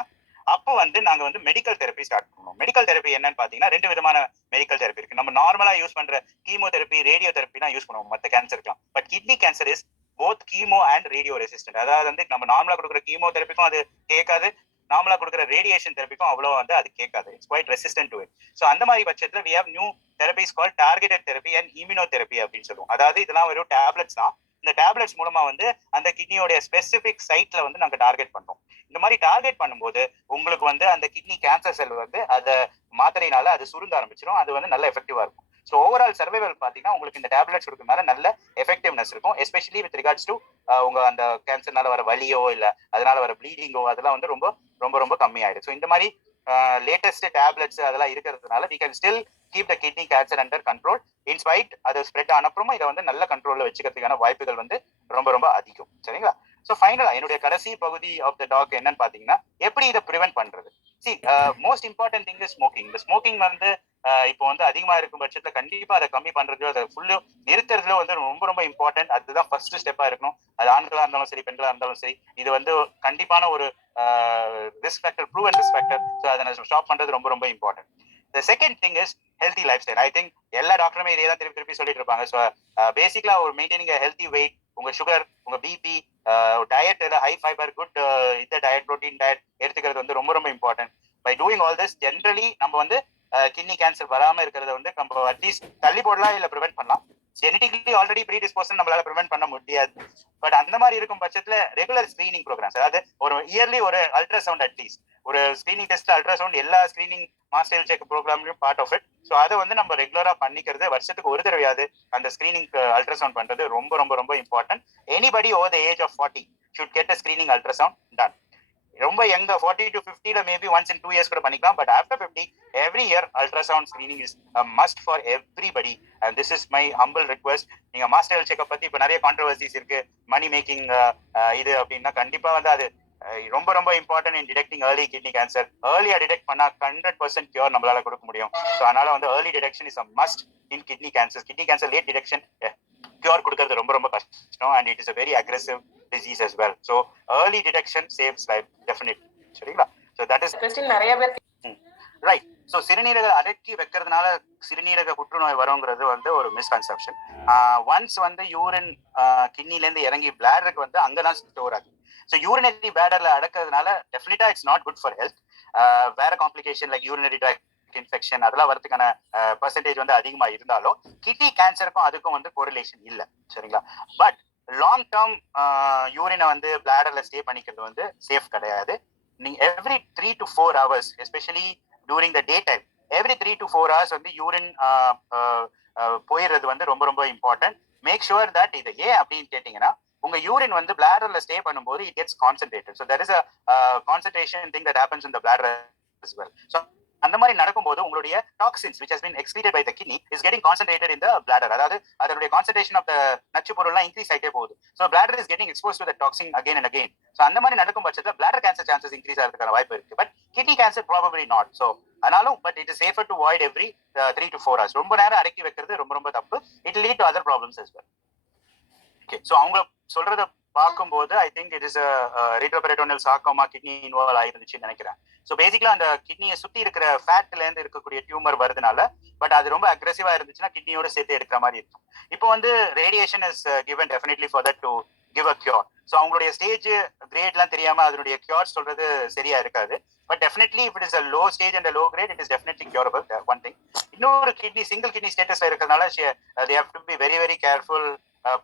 அப்போ வந்து நாங்க வந்து மெடிக்கல் தெரப்பி ஸ்டார்ட் பண்ணுவோம். மெடிக்கல் தெரப்பி என்னன்னு பாத்தீங்கன்னா 2 விதமான மெடிக்கல் தெரப்பி இருக்கு. நம்ம நார்மலா யூஸ் பண்ற கீமோதெரப்பி, ரேடியோ தெரப்பி யூஸ் பண்ணுவோம் மற்ற கேன்சருக்குலாம். But kidney cancer is both chemo and radio resistant. அதாவது வந்து நம்ம நார்மலா கொடுக்குற கீமோ தெரப்பிக்கும் அது கேட்காது, நார்மலா கொடுக்குற ரேடியேஷன் தெரப்பிக்கும் அவ்வளோ வந்து அது கேட்காது. It's quite resistant to it. So அந்த மாதிரி பட்சத்துல we have new therapies called targeted therapy and immunotherapy அப்படின்னு சொல்லுவோம். அதாவது இதெல்லாம் வெறும் டேப்லெட்ஸ் தான். இந்த டேப்லெட்ஸ் மூலமா வந்து அந்த கிட்னியோட ஸ்பெசிபிக் சைட்ல வந்து நாங்க டார்கெட் பண்றோம். இந்த மாதிரி டார்கெட் பண்ணும்போது உங்களுக்கு வந்து அந்த கிட்னி கேன்சர் செல் வந்து அதை மாத்திரையினால அது சுருங்க ஆரம்பிச்சிடும். அது வந்து நல்ல எஃபெக்டிவா இருக்கும். ஸோ ஓவரால் சர்வைவல் பார்த்தீங்கன்னா உங்களுக்கு இந்த டேப்லெட்ஸ் கொடுக்கறதுனால நல்ல எஃபெக்டிவ்னஸ் இருக்கும். எஸ்பெஷலி வித் ரிகார்ட்ஸ் டு உங்க அந்த கேன்சர்னால வர வலியோ இல்லை அதனால வர ப்ளீடிங்கோ அதெல்லாம் வந்து ரொம்ப ரொம்ப ரொம்ப கம்மியாயிடும். ஸோ இந்த மாதிரி லேட்டஸ்ட் டேப்லெட்ஸ் அதெல்லாம் இருக்கிறதுனால we can still keep the kidney cancer under control in spite அது ஸ்ப்ரெட் ஆனப்புறமும் இதை வந்து நல்ல கண்ட்ரோல்ல வச்சுக்கிறதுக்கான வாய்ப்புகள் வந்து ரொம்ப ரொம்ப அதிகம். சரிங்களா? ஸோ ஃபைனலா என்னுடைய கடைசி பகுதி ஆஃப் த டாக் என்னன்னு பாத்தீங்கன்னா எப்படி இதை ப்ரிவென்ட் பண்றது. Most important thing is smoking. இந்த ஸ்மோக்கிங் வந்து இப்போ வந்து அதிகமா இருக்கும் பட்சத்துல கண்டிப்பா அதை கம்மி பண்றதுல அதை ஃபுல்லு நிறுத்துறதுல வந்து ரொம்ப ரொம்ப இம்பார்ட்டன்ட். அதுதான் ஃபர்ஸ்ட் ஸ்டெப்பா இருக்கணும். அது ஆண்களா இருந்தாலும் சரி பெண்களா இருந்தாலும் சரி. இது வந்து கண்டிப்பான ஒரு risk factor, proven risk factor. So அதை ஸ்டாப் பண்றது ரொம்ப ரொம்ப important. The second thing is healthy lifestyle. I think எல்லா டாக்டருமே இதே தான் திருப்பி திருப்பி சொல்லிட்டு இருப்பாங்க. ஸோ பேசிக்கலா ஒரு மெயின்டைனிங் ஹெல்தி வெயிட், உங்க சுகர், உங்க BP, diet, high fibre, good இந்த டயட், ப்ரோட்டீன் டயட் எடுத்துக்கிறது வந்து ரொம்ப ரொம்ப important. By doing all this generally நம்ம வந்து கிட்னி கேன்சர் வராம இருக்கிறத வந்து நம்ம அட்லீஸ்ட் தள்ளி போடலாம், இல்லை ப்ரிவென்ட் பண்ணலாம். ஜெனட்டிக்கலி ஆல்ரெடி ப்ரீடிஸ்போசன் நம்மளால ப்ரிவென்ட் பண்ண முடியாது. பட் அந்த மாதிரி இருக்கும் பட்சத்துல ரெகுலர் ஸ்கிரீனிங் ப்ரோக்ராம்ஸ், அதாவது ஒரு இயர்லி ஒரு அல்ட்ராசவுண்ட், அட்லீஸ்ட் ஒரு ஸ்கிரீனிங் டெஸ்ட் அல்ட்ராசவுண்ட் எல்லா ஸ்கிரீனிங் மாஸ்டர் செக் ப்ரோக்ராம்லயும் பார்ட் ஆஃப் இட். ஸோ அதை வந்து நம்ம ரெகுலரா பண்ணிக்கிறது, வருஷத்துக்கு ஒரு தடவையாவது அந்த ஸ்கிரீனிங் அல்ட்ராசவுண்ட் பண்றது ரொம்ப ரொம்ப ரொம்ப important. Anybody over the age of 40 should get a screening ultrasound done. ரொம்ப யங் 40 to 50ல மேபி ஒன்ஸ் இன் 2 years கூட பண்ணிக்கலாம். But after 50 every year ultrasound screening is must for everybody. And this is my humble request. நீங்க master health checkup பத்தி இப்போ நிறைய controversies இருக்கு, money making இது அப்படின்னா கண்டிப்பா வந்து அது ரொம்ப ரொம்ப important in detecting early kidney cancer. ஏர்லியா டிடெக்ட் பண்ணா 100% கியூர் நம்மளால கொடுக்க முடியும். ஸோ அதனால வந்து early detection is a must in kidney cancer. Kidney cancer late detection cure கொடுக்கறது ரொம்ப ரொம்ப கஷ்டம். And it is a very aggressive disease as well. So early detection saves life definitely. சரிங்களா? So that is question நிறைய பேர் right. So சிறுநீரக அடக்கி வைக்கிறதுனால சிறுநீரக புற்றுநோய் வருங்கிறது வந்து ஒரு மிஸ்கன்செப்ஷன். ஒன்ஸ் வந்து யூரின் கிட்னிலேருந்து இறங்கி பிளாடருக்கு வந்து அங்கதான் ஸ்டோர் ஆகுது. ஸோ யூரினரி பிளாடர்ல அடக்கிறதுனால டெஃபினட்டா it's not good for health. வேற complication like urinary tract infection அதெல்லாம் வரதுக்கான பர்சன்டேஜ் வந்து அதிகமா இருந்தாலும் கிட்னி கேன்சருக்கும் அதுக்கும் வந்து கோரிலேஷன் இல்லை. சரிங்களா? பட் லாங் டேர்ம் யூரினை வந்து பிளாடர்ல ஸ்டே பண்ணிக்கிறது வந்து சேஃப் கிடையாது. நீங்க every 3 to 4 hours especially during the day time every 3 to 4 hours வந்து யூரின் போயிடுறது வந்து ரொம்ப ரொம்ப இம்பார்ட்டன்ட். மேக் ஷுவர் தட் இது ஏன் அப்படின்னு கேட்டீங்கன்னா உங்க யூரின் வந்து பிளாடர்ல ஸ்டே பண்ணும்போது it gets concentrated. So there is a concentration thing that happens in the bladder as well. So அந்த மாதிரி நடக்கும்போது உங்களுடைய toxins which has been excreted by the kidney is getting concentrated in the bladder. அதாவது அதனுடைய concentration of the நச்சு பொருள்லாம் increase ஆகிட்டே போகுது. So bladder is getting exposed to the toxin again and again. So அந்த மாதிரி நடக்கும் பட்சத்தில் bladder cancer chances increase ஆகிறதுக்கான வாய்ப்பு இருக்கு. But kidney cancer probably not. So ஆனாலும் but it is safer to avoid every 3 to 4 hours. ரொம்ப நேரம் அடக்கி வைக்கிறது ரொம்ப ரொம்ப தப்பு. It lead to other problems as well. Okay, so அவங்க சொல்றத பார்க்கும்போது I think it is retroperitoneal sarcoma kidney involve ஆயிருந்துச்சுன்னு நினைக்கிறேன். ஸோ பேசிக்கலா அந்த கிட்னியை சுத்தி இருக்கிற ஃபேட்ல இருந்து இருக்கக்கூடிய டியூமர் வருதுனால, பட் அது ரொம்ப அக்ரெசிவா இருந்துச்சுன்னா கிட்னியோட சேர்த்து எடுக்கிற மாதிரி இருக்கும். இப்போ வந்து radiation is given definitely for that to give a cure. So அவங்களுடைய ஸ்டேஜ் கிரேட்லாம் தெரியாம அதனுடைய கியூர் சொல்றது சரியா இருக்காது. But definitely if it is a low stage and low great it is definitely curable. One thing. இன்னொரு கிட்னி சிங்கிள் கிட்னி ஸ்டேட்டஸ்ல இருக்கிறதுனால they have to be very very careful.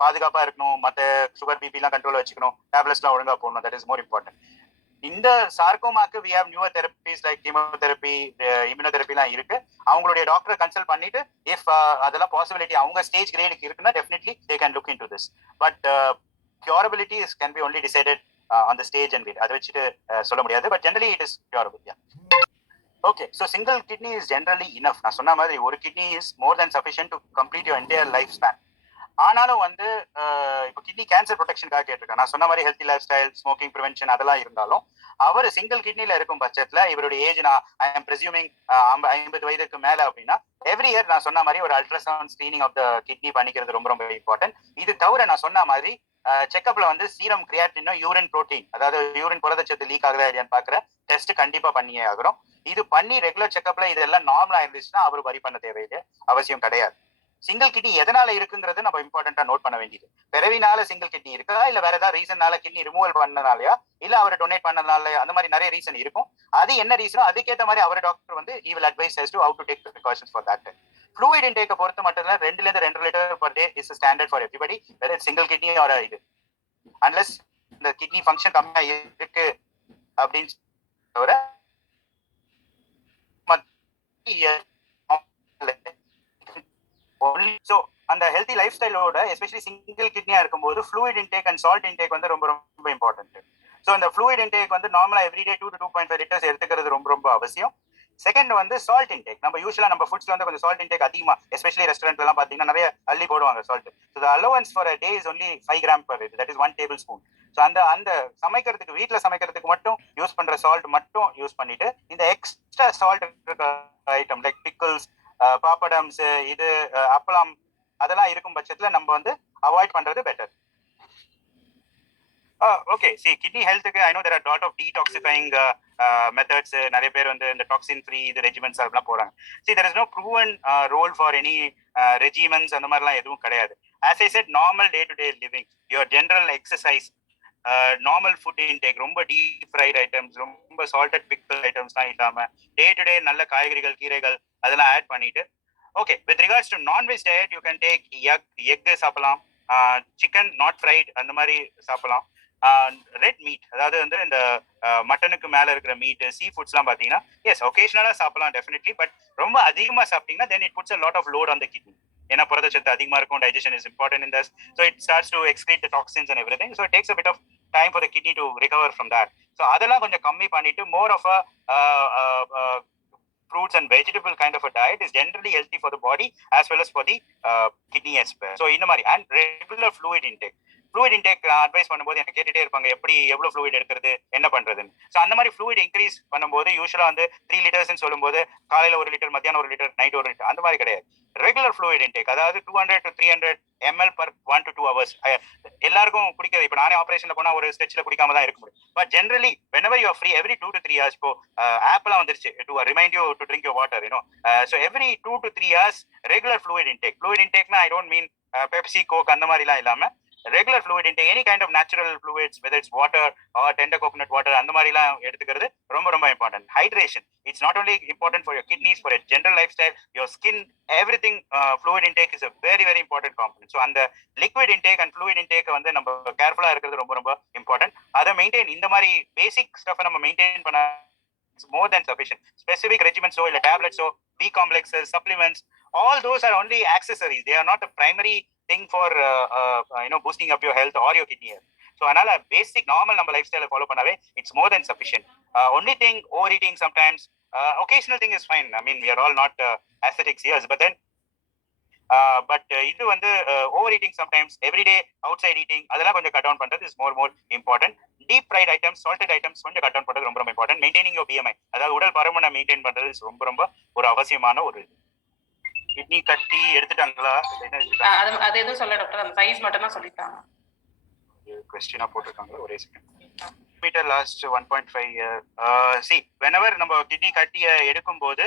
பாதுகாப்பா இருக்கணும், மற்ற சுகர் பிபி எல்லாம் கண்ட்ரோல் வச்சுக்கணும், டேப்லெட்ஸ்லாம் ஒழுங்கா போடணும். That is more important. இந்த சார்கோமாக்கு we have newer therapies like chemotherapy, immunotherapy எல்லாம் இருக்கு. அவங்களுடைய டாக்டரை கன்சல்ட் பண்ணிட்டு இஃப் அதெல்லாம் பாசிபிலிட்டி அவங்க ஸ்டேஜ் கிரேடுக்கு இருக்குன்னா definitely they can look into this. But curability can be only decided on the stage and grade. அதை வச்சுட்டு சொல்ல முடியாது. But generally it is curable. Yeah. Okay, so single kidney is generally enough. நான் சொன்ன மாதிரி ஒரு kidney is more than sufficient to complete your entire life span. ஆனாலும் வந்து இப்போ கிட்னி கேன்சர் ப்ரொடெக்ஷனுக்காக கேட்டிருக்கேன். நான் சொன்ன மாதிரி healthy life style, smoking prevention அதெல்லாம் இருந்தாலும் அவர் சிங்கிள் கிட்னில இருக்கும் பட்சத்துல இவருடைய ஏஜ் நான் ஐ எம் பிரெசியூமிங் 50 வயதுக்கு மேல அப்படின்னா எவ்ரி இயர் நான் சொன்ன மாதிரி ஒரு ultrasound screening of the kidney பண்ணிக்கிறது ரொம்ப ரொம்ப இம்பார்ட்டன்ட். இது தவிர நான் சொன்ன மாதிரி செக்அப்ல வந்து சீரம் கிரியாட்டினும் யூரின் புரோட்டீன், அதாவது யூரின் புரதச்சத்து லீக் ஆகுதா இல்லையான்னு பாக்குற டெஸ்ட் கண்டிப்பா பண்ணியே ஆகிறோம். இது பண்ணி ரெகுலர் செக்அப்ல இதெல்லாம் நார்மலா இருந்துச்சுன்னா அவர் வரி பண்ண தேவையில்லை, அவசியம் கிடையாது. சிங்கிள் கிட்னி எதனால இருக்குங்கிறது நம்ம இம்பார்ட்டன்டா நோட் பண்ண வேண்டியது. பிறவினால சிங்கிள் கிட்னி இருக்கா இல்ல வேற ஏதாவது ரீசன்னால கிட்னி ரிமூவல் பண்ணனாலயா இல்ல அவர் டொனேட் பண்ணனால, அந்த மாதிரி நிறைய ரீசன் இருக்கும். அது என்ன ரீசனோ அதுக்கேற்ற மாதிரி அவர் டாக்டர் வந்து he will advise as to how to take the precautions for that. fluid intake பொறுத்த மட்டும் 2 ல இருந்து 2 litre per day is standard for everybody, whether it's single kidney or இது, unless இந்த கிட்னி ஃபங்க்ஷன் கம்மியா இருக்கு அப்படின்னு தவிர ஸோ அந்த ஹெல்த்தி லைஃப் ஸ்டைலோட எஸ்பெஷலி சிங்கிள் கிட்னியா இருக்கும்போது fluid intake and salt intake வந்து ரொம்ப ரொம்ப இம்பார்ட்டன்ட். ஸோ இந்த ஃப்ளூயிட் இன்டேக் வந்து நார்மலா எவ்ரிடே 2 to 2.5 லிட்டர்ஸ் எடுத்துக்கிறது ரொம்ப ரொம்ப அவசியம். செகண்ட் வந்து சால்ட் இன்டேக். நம்ம யூஸ்வலா நம்ம ஃபுட்ஸ்ல வந்து கொஞ்சம் சால்ட் இன்டேக் அதிகமா, எஸ்பெஷலி ரெஸ்டாரண்ட்ல எல்லாம் பாத்தீங்கன்னா நிறைய அள்ளி போடுவாங்க salt. So the allowance for a day is only 5 gram per day, that is 1 table spoon. So அந்த சமைக்கிறதுக்கு வீட்டுல சமைக்கிறதுக்கு மட்டும் யூஸ் பண்ற சால்ட் மட்டும் யூஸ் பண்ணிட்டு இந்த எக்ஸ்ட்ரா சால்ட் இருக்க ஐட்டம் லைக் பிக்கிள்ஸ், பாப்படம்ஸ், இது அப்பளம் அதெல்லாம் இருக்கும் பட்சத்துல நம்ம வந்து அவாய்ட் பண்றது பெட்டர். ஓகே, சி கிட்னி ஹெல்த்துக்கு I know there are lot of detoxifying methods. நிறைய பேர் வந்து இந்த டாக்ஸின் ஃப்ரீ இது ரெஜிமெண்ட்ஸ் அதெல்லாம் போறாங்க. See there is no proven role for any regiments, அந்த மாதிரிலாம் எதுவும் கிடையாது. As I said, normal day to day living, your general exercise, normal food intake, ரொம்ப டீப் ஃப்ரைட் ஐட்டம்ஸ், ரொம்ப சால்டட் பிக்கல் ஐட்டம்ஸ்லாம் இல்லாம டே டு டே நல்ல காய்கறிகள், கீரைகள் அதெல்லாம் ஆட் பண்ணிட்டு, okay. With regards to non veg diet you can take egg சாப்பிடலாம், சிக்கன் நாட் ஃப்ரைட் அந்த மாதிரி சாப்பிடலாம். ரெட் மீட், அதாவது வந்து இந்த மட்டனுக்கு மேல இருக்கிற மீட், சீ ஃபுட்ஸ்லாம் பாத்தீங்கன்னா எஸ் ஒகேஷனலா சாப்பிடலாம் டெஃபினெட்லி, பட் ரொம்ப அதிகமா சாப்பிட்டீங்கன்னா then it puts a lot of load on the kidney. ஏன்னா புரதச்சத்து அதிகமா இருக்கும், digestion is important in this, so it starts to excrete the toxins and everything, so it takes a bit of time for the kidney to recover from that. ஸோ அதெல்லாம் கொஞ்சம் கம்மி பண்ணிட்டு more of a fruits and vegetable kind of a diet is generally healthy for the body as well as for the kidney as well. So இந்த மாதிரி and regular fluid intake. Fluid intake advice பண்ணும்போது எனக்கு கேட்டுட்டே இருப்பாங்க எப்படி எவ்வளவு fluid எடுக்கிறது என்ன பண்றதுன்னு. ஸோ அந்த மாதிரி ஃப்ளூயிட் இன்க்ரீஸ் பண்ணும்போது யூஸ்வலா வந்து 3 லிட்டர்ஸ் சொல்லும்போது காலையில 1 லிட்டர், மத்தியானம் 1 லிட்டர், நைட் 1 லிட்டர் அந்த மாதிரி கிடையாது. ரெகுலர் ஃப்ளூயிட் இன்டேக், அதாவது 200 to 300 ml per 1 to 2 hours. எல்லாருக்கும் குடிக்கிறது, இப்போ நானே ஆபரேஷன்ல போனா ஒரு ஸ்டெச்ல குடிக்காம தான் இருக்க முடியும். But generally whenever you are free every 2 to 3 hours, இப்போ ஆப்லாம் வந்துருச்சு to remind you to drink your water, you know, so every 2 to 3 hours regular fluid intake. Fluid intake na I don't mean Pepsi, Coke அந்த மாதிரிலாம் இல்லாம regular fluid intake, any kind of natural fluids, whether it's water or tender coconut water, அந்த மாதிரிலாம் எடுத்துக்கிறது ரொம்ப ரொம்ப important. Hydration, it's not only important for your kidneys, for your general life style, your skin, everything. Fluid intake is a very very important component. So அந்த liquid intake and fluid intake வந்து நம்ம கேர்ஃபுல்லா இருக்கிறது ரொம்ப ரொம்ப important. அதை maintain, இந்த மாதிரி பேசிக் ஸ்டஃபை நம்ம மெயின்டைன் பண்ண more than sufficient. Specific regimens or tablets or B complexes, supplements, all those are only accessories. They are not the primary thing for boosting up your health or your kidney health. So another basic normal number lifestyle follow panave, it's more than sufficient. Only thing, overeating sometimes, occasional thing is fine. I mean, we are all not ascetics here, but then but இது வந்து over eating sometimes, everyday outside eating அதெல்லாம் கொஞ்சம் cut down பண்றது is more important. Deep fried items, salted items கொஞ்சம் cut down பண்றது ரொம்ப ரொம்ப important. Maintaining your BMI, அதாவது உடல் பருமனை மெயின்டைன் பண்றது ரொம்ப ரொம்ப ஒரு அவசியமான ஒரு இது. கிட்னி கட்டி எடுத்துட்டாங்களா? அது எதுவும் சொல்ல டாக்டர், அந்த சைஸ் மட்டும் தான் சொல்லிட்டாங்க. क्वेश्चन போட்டுருக்காங்க, ஒரே செகண்ட். மீட்டர் லாஸ்ட் 1.5 இயர். சி whenever நம்ம கிட்னி கட்டியை எடுக்கும்போது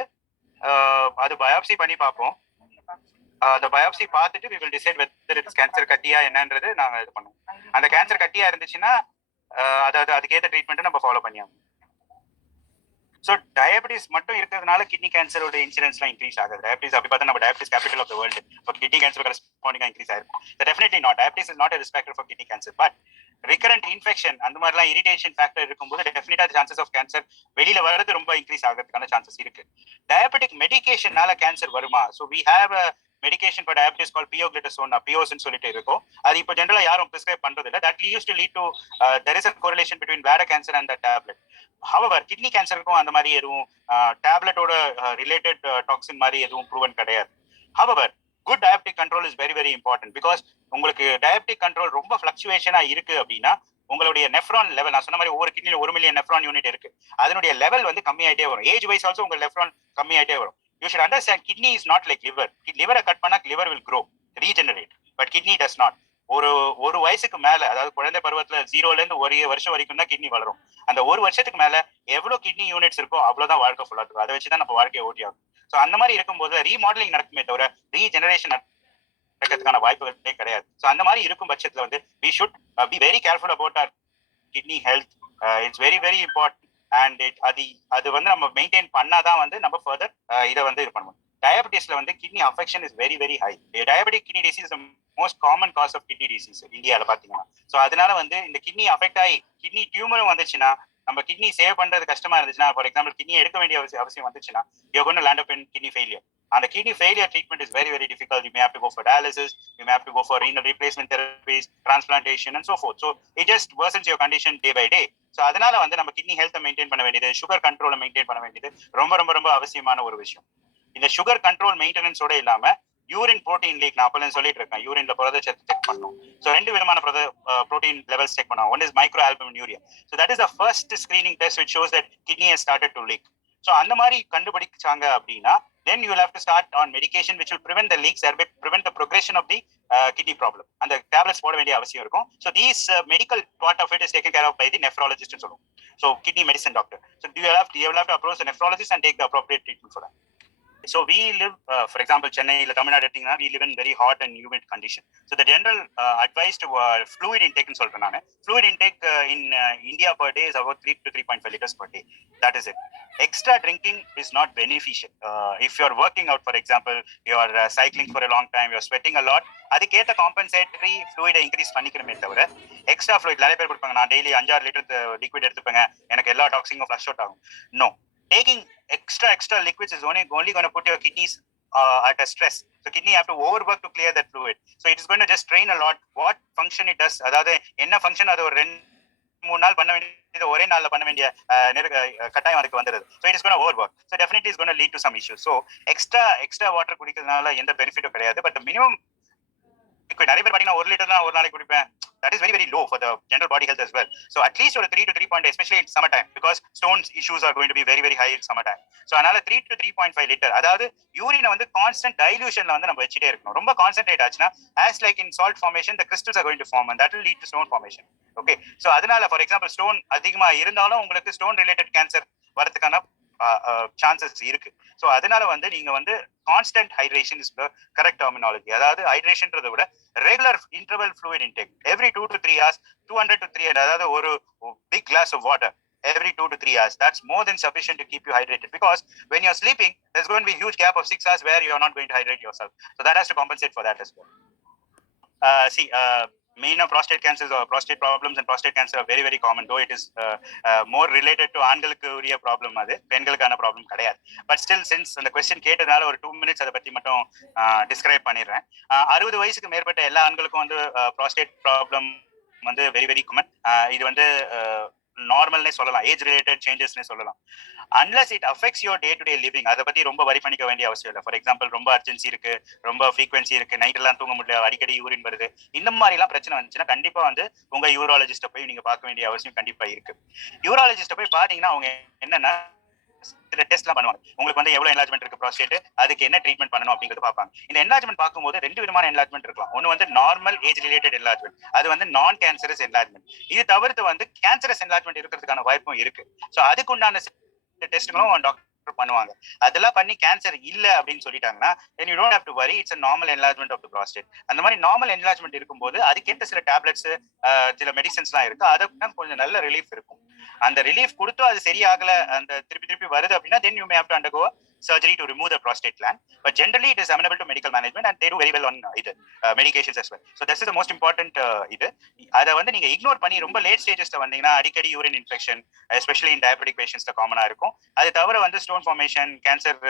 அது பயாப்சி பண்ணி பார்ப்போம். அந்த பயாப்சி பார்த்துட்டு we will decide whether it's cancer கட்டியா என்னன்றது நாங்க இது பண்ணுவோம். அந்த கேன்சர் கட்டியா இருந்துச்சுன்னா அதுக்கேற்ற ட்ரீட்மெண்ட் நம்ம ஃபாலோ பண்ணியாகும். ஸோ டயபிட்டிஸ் மட்டும் இருக்கிறதுனால கிட்னி கேன்சரோட இன்சிடென்ஸ்லாம் இன்க்ரீஸ் ஆகுது. டயபிட்டிஸ் அப்படி பார்த்தா நம்ம diabetes capital of the world, இப்போ கிட்னி கேன்சர் கரஸ்பாண்டிங்காக இன்க்ரீஸ் ஆயிருக்கும். Definitely not, diabetes is not a risk factor for kidney cancer, but recurrent infection அந்த மாதிரிலாம் இரிட்டேஷன் ஃபேக்டர் இருக்கும்போது டெஃபினட்டா சான்சஸ் ஆஃப் கேன்சர் வெளியில வர்றது ரொம்ப இன்க்ரீஸ் ஆகிறதுக்கான சான்சஸ் இருக்கு. டயபெட்டிக் மெடிகேஷன்னால கேன்சர் வருமா? So we have a medication for diabetes call pioglitazone, பியோஸ்ன்னு சொல்லிட்டு இருக்கும். அது இப்போ ஜென்ரலா யாரும் பிரிஸ்கிரைப் பண்றது இல்லை. That use to lead to there is a correlation between bladder cancer and the tablet. However, kidney கேன்சருக்கும் அந்த மாதிரி எதுவும் டேப்லெட்டோட ரிலேட்டட் டாக்ஸின் மாதிரி எதுவும் ப்ரூவன் கிடையாது. However, good diabetic control is very very important because உங்களுக்கு டயபெட்டிக் கண்ட்ரோல் ரொம்ப ஃபிளக்சுவேஷனா இருக்கு அப்படின்னா உங்களுடைய நெஃப்ரான் லெவல், நான் சொன்ன மாதிரி ஒவ்வொரு கிட்னில 1 மில்லியன் நெஃப்ரான் யூனிட் இருக்கு, அதனுடைய லெவல் வந்து கம்மியாயிட்டே வரும். ஏஜ் வைஸ் ஆல்சோ உங்க நெஃப்ரான் கம்மியாயிட்டே வரும். You should understand kidney is not like liver. லிவரை கட் பண்ணா liver will grow, regenerate, but kidney does not. ஒரு வயசுக்கு மேல, அதாவது குழந்தை பருவத்துல 0ல இருந்து 1 வருஷம் வரைக்கும் தான் கிட்னி வளரும். அந்த 1 வருஷத்துக்கு மேல எவ்வளவு கிட்னி யூனிட்ஸ் இருக்கோ அவ்வளவுதான் வாழ்க்கை ஃபுல்லா இருக்கும். அதை வச்சுதான் நம்ம வாழ்க்கையை ஓட்டி ஆகும். ஸோ அந்த மாதிரி இருக்கும்போது ரீமாடலிங் நடக்குமே தவிர ரீஜெனரேஷன் நடக்கிறதுக்கான வாய்ப்புகளே கிடையாது. ஸோ அந்த மாதிரி இருக்கும் பட்சத்துல வந்து we should be very careful about our kidney health. It's very very important. And அது வந்து நம்ம மெயின்டைன் பண்ணாதான் வந்து நம்ம ஃபர்தர் இதை வந்து இது பண்ணுவோம். டயபெட்டிஸ்ல வந்து kidney affection is very very high. Diabetic kidney disease most common cause of kidney disease இந்தியாவில் பாத்தீங்கன்னா. ஸோ அதனால வந்து இந்த கிட்னி அஃபெக்ட் ஆகி கிட்னி டியூமரும் வந்துச்சுன்னா, நம்ம கிட்னி சேவ் பண்றது கஷ்டமா இருந்துச்சுன்னா, ஃபார் எக்ஸாம்பிள் கிட்னி எடுக்க வேண்டிய அவசியம் வந்துச்சுன்னா, you going to land up in kidney failure. அந்த kidney failure treatment is very very difficult. You may have to go for dialysis, you may have to go for renal replacement therapies, transplantation and so forth. So it just worsens your condition day by day. So அதனால வந்து நம்ம kidney ஹெல்த்தை maintain பண்ண வேண்டியது, sugar கண்ட்ரோலை maintain பண்ண வேண்டியது ரொம்ப ரொம்ப ரொம்ப அவசியமான ஒரு விஷயம். இந்த சுகர் கண்ட்ரோல் மெயின்டெனன்ஸோட இல்லாம யூரின் ப்ரோட்டீன் லீக், நான் அப்பல சொல்லிட்டு இருக்கேன், யூரின்ல புரதச்சத்து செக் பண்ணணும். ஸோ 2 விதமான ப்ரோட்டீன் லெவல்ஸ் செக் பண்ணுவோம். One is micro albuminuria. So that is the first screening test which shows that kidney has started to leak. So அந்த மாதிரி கண்டுபிடிச்சாங்க அப்படின்னா then you will have to start on medication which will prevent the leaks, thereby prevent the progression of the kidney problem. அந்த tablets போட வேண்டிய அவசியம் இருக்கும். So these medical part of it is taken care of by the nephrologist ன்னு சொல்லுவோம். So kidney medicine doctor. So you will have to approach the nephrologist and take the appropriate treatment for that. So we live, for example, Chennai, Tamil Nadu, we live in very hot and humid condition. So the general advice to fluid intake in Soltanane, fluid intake in India per day is about 3 to 3.5 liters per day. That is it. Extra drinking is not beneficial. If you're working out, for example, you're cycling for a long time, you're sweating a lot, அதுக்கேற்ற compensatory ஃப்ளூயிடை increase பண்ணிக்கணுமே தவிர extra fluid நிறைய பேர் கொடுப்பாங்க, நான் daily 5-6 litre liquid எடுத்துப்பேங்க, எனக்கு எல்லா டாக்ஸிங்கும் ஃப்ளஷ் அவுட் ஆகும். No, taking extra liquids is only going to put your kidneys at a stress. So kidney have to overwork to clear that fluid. So it is going to just strain a lot. What function it does, அதாவது என்ன function அது ஒரு 2-3 நாள் பண்ண வேண்டியது ஒரே நாள்ல பண்ண வேண்டிய கட்டாயம் அதுக்கு வந்துருது. So it is going to overwork. So definitely is going to lead to some issues. So extra water குடிக்கிறதுனால எந்த பெனிஃபிட்டும் கிடையாது. பட் மினிமம் நிறைய பேர் பாத்தீங்கன்னா 1 லிட்டர் தான் ஒரு நாளைக்கு குடிப்பேன். That is very very low for the general body health as well. So at least ஒரு 3 to 3.5, especially in summer time, because stones issues are going to be very very high in summer time. So அதனால 3 to 3.5 litre, அதாவது யூரினை வந்து constant டைல்யூஷன்ல வந்து நம்ம வச்சுட்டே இருக்கணும். ரொம்ப concentrate ஆச்சுன்னா as like in salt formation the crystals are going to form and that will lead to stone formation. Okay, so அதனால for example stone அதிகமா இருந்தாலும் உங்களுக்கு stone related cancer வரதுக்கான சான்சஸ் இருக்கு. ஸோ அதனால வந்து நீங்க வந்து constant hydration is the correct terminology. அதாவது ஹைட்ரேஷன்றதை விட regular interval fluid intake every 2 to 3 hours, 200 to 300, அதாவது ஒரு big glass of water every 2 to 3 hours. That's more than sufficient to keep you hydrated, because when you're sleeping there's going to be a huge gap of 6 hours where you're not going to hydrate yourself. So that has to compensate for that as well. Main of prostate cancers or prostate problems and prostate cancer are very very common, though it is more related to ஆண்களுக்கு உரிய problem, அது பெண்களுக்கான problem கிடையாது. But still since அந்த question கேட்டதுனால ஒரு 2 minutes அதை பத்தி மட்டும் டிஸ்கிரைப் பண்ணிடுறேன். 60 வயசுக்கு மேற்பட்ட எல்லா ஆண்களுக்கும் வந்து prostate ப்ராப்ளம் வந்து வெரி வெரி காமன். இது வந்து நார்மல்னே சொல்லலாம், ஏஜ் ரிலேட்டட் சேஞ்சஸ்னே சொல்லலாம். Unless it affects your day to day living, அதை பத்தி ரொம்ப வரி பண்ணிக்க வேண்டிய அவசியம் இல்லை. ஃபார் எக்ஸாம்பிள் ரொம்ப அர்ஜென்சி இருக்கு, ரொம்ப ஃப்ரீக்வன்சி இருக்கு, நைட் எல்லாம் தூங்க முடியல, அடிக்கடி யூரின் வருது, இந்த மாதிரி எல்லாம் பிரச்சனை வந்துச்சுன்னா கண்டிப்பா வந்து உங்க யூராலஜிஸ்ட போய் நீங்க பார்க்க வேண்டிய அவசியம் கண்டிப்பா இருக்கு. யூராலஜிஸ்ட போய் பாத்தீங்கன்னா அவங்க என்னன்னா சில டெஸ்ட் எல்லாம் பண்ணுவாங்க. உங்களுக்கு வந்து எவ்வளவு என்லார்ஜ்மெண்ட் இருக்கு ப்ராஸ்டேட், அதுக்கு என்ன ட்ரீட்மெண்ட் பண்ணணும் அப்படிங்கிறது பார்ப்பாங்க. இந்த என்லார்ஜ்மெண்ட் பார்க்கும்போது 2 விதமான என்லார்ஜ்மெண்ட் இருக்கலாம். ஒன்னு வந்து நார்மல் ஏஜ் ரிலேட்டட் என்லார்ஜ்மெண்ட், அது வந்து நான் கேன்சரஸ் என்லார்ஜ்மெண்ட். இது தவிர்த்து வந்து கேன்சரஸ் என்லார்ஜ்மெண்ட் இருக்கிறதுக்கான வாய்ப்பும் இருக்கு. ஸோ அதுக்குண்டான டெஸ்ட்டுகளும் டாக்டர் பண்ணுவாங்க. அதெல்லாம் பண்ணி கேன்சர் இல்ல அப்படின்னு சொல்லிட்டாங்கன்னா then you don't have to worry, it's a normal enlargement of the prostate. அந்த மாதிரி நார்மல் என்லார்ஜ்மெண்ட் இருக்கும்போது அதுக்கேற்ற சில டேப்லெட்ஸ், சில மெடிசன்ஸ்லாம் இருக்கு, அதுக்கு கொஞ்சம் நல்ல ரிலீஃப் இருக்கும். அந்த ரிலீஃப் கொடுத்தோ அது சரியாகல, அந்த திருப்பி வருது அப்படின்னா then you may have to undergo surgery to remove the prostate gland, but generally it is amenable to medical management and they do very well on medications as well. So this is the most important இது. அதை வந்து நீங்க ignore பண்ணி ரொம்ப late ஸ்டேஜஸ்ல வந்தீங்கன்னா அடிக்கடி urine infection, especially in diabetic பேஷன்ஸ்ல காமனா இருக்கும். அது தவிர வந்து stone formation, cancer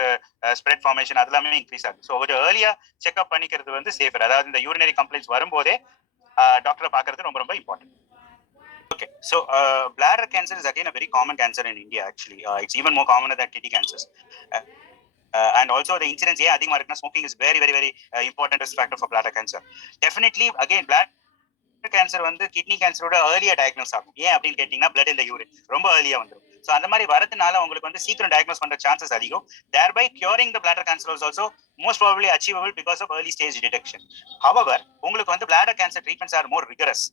spread formation அதெல்லாமே இன்க்ரீஸ் ஆகும். ஸோ ஒரு ஏர்லியா செக்அப் பண்ணிக்கிறது வந்து சேஃபர். அதாவது இந்த யூரினரி கம்ப்ளைண்ட்ஸ் வரும்போதே டாக்டரை பார்க்கறது ரொம்ப ரொம்ப important. Okay, so bladder cancer is again a very common cancer in India actually. It's even more common than kidney cancers. and also the incidence ஏன் அதிகமா இருக்குன்னா smoking is very very very important risk factor for bladder cancer. Definitely again bladder cancer வந்து kidney கேன்சரோட ஏர்லியா diagnose ஆகும். ஏன் அப்படின்னு கேட்டீங்கன்னா blood இந்த urine ரொம்ப ஏர்லியா வந்துடும். ஸோ அந்த மாதிரி வரதுனால உங்களுக்கு வந்து சீக்கிரம் டயக்னோஸ் பண்ற சான்சஸ் அதிகம். Thereby curing the bladder cancer also most probably achievable because of early stage detection. However உங்களுக்கு வந்து bladder cancer treatments are more rigorous.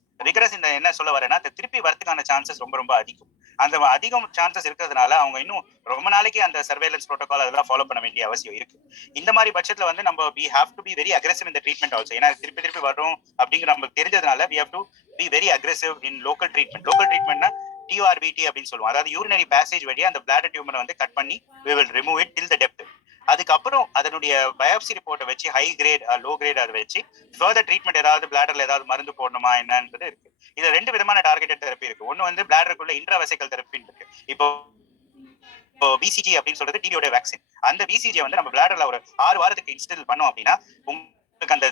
இந்த என்ன சொல்ல வரேன்னா திருப்பி வரதுக்கான சான்சஸ் ரொம்ப ரொம்ப அதிகம். அந்த அதிகம் சான்சஸ் இருக்கிறதுனால அவங்க இன்னும் ரொம்ப நாளைக்கு அந்த சர்வேலன்ஸ் ப்ரோட்டோகால் அதெல்லாம் ஃபாலோ பண்ண வேண்டிய அவசியம் இருக்கு. இந்த மாதிரி பட்சத்துல வந்து நம்ம we have to be very aggressive in the treatment also. ஏன்னா திருப்பி வரும் அப்படிங்கிற நமக்கு தெரிஞ்சதுனால we have to be very aggressive in local treatment. local treatmentனா TURBT அப்படின்னு சொல்லுவோம். அதாவது யூரினரி பேசேஜ் வழியா அந்த பிளாடர் டியூமரை வந்து கட் பண்ணி we will remove it till the depth. அதுக்கப்புறம் அதனுடைய பயாப்சி ரிப்போர்ட்டை வச்சு ஹை கிரேட் லோ கிரேட் அதை வச்சு ஃபர்தர் ட்ரீட்மெண்ட் ஏதாவது பிளாடர்ல ஏதாவது மருந்து போடணுமா என்னன்றது இருக்கு. இதுல 2 விதமான டார்கெட்டட் தெரப்பி இருக்கு. ஒன்னு வந்து பிளாடருக்குள்ள இன்ட்ராவெசிக்கல் தெரப்பின்னு இருக்கு. இப்போ பிசிஜி அப்படின்னு சொல்றது டிபியோட வேக்சின். அந்த பிசிஜி வந்து நம்ம பிளாடர்ல ஒரு 6 வாரத்துக்கு இன்ஸ்டில் பண்ணோம் அப்படின்னா உங்களுக்கு அந்த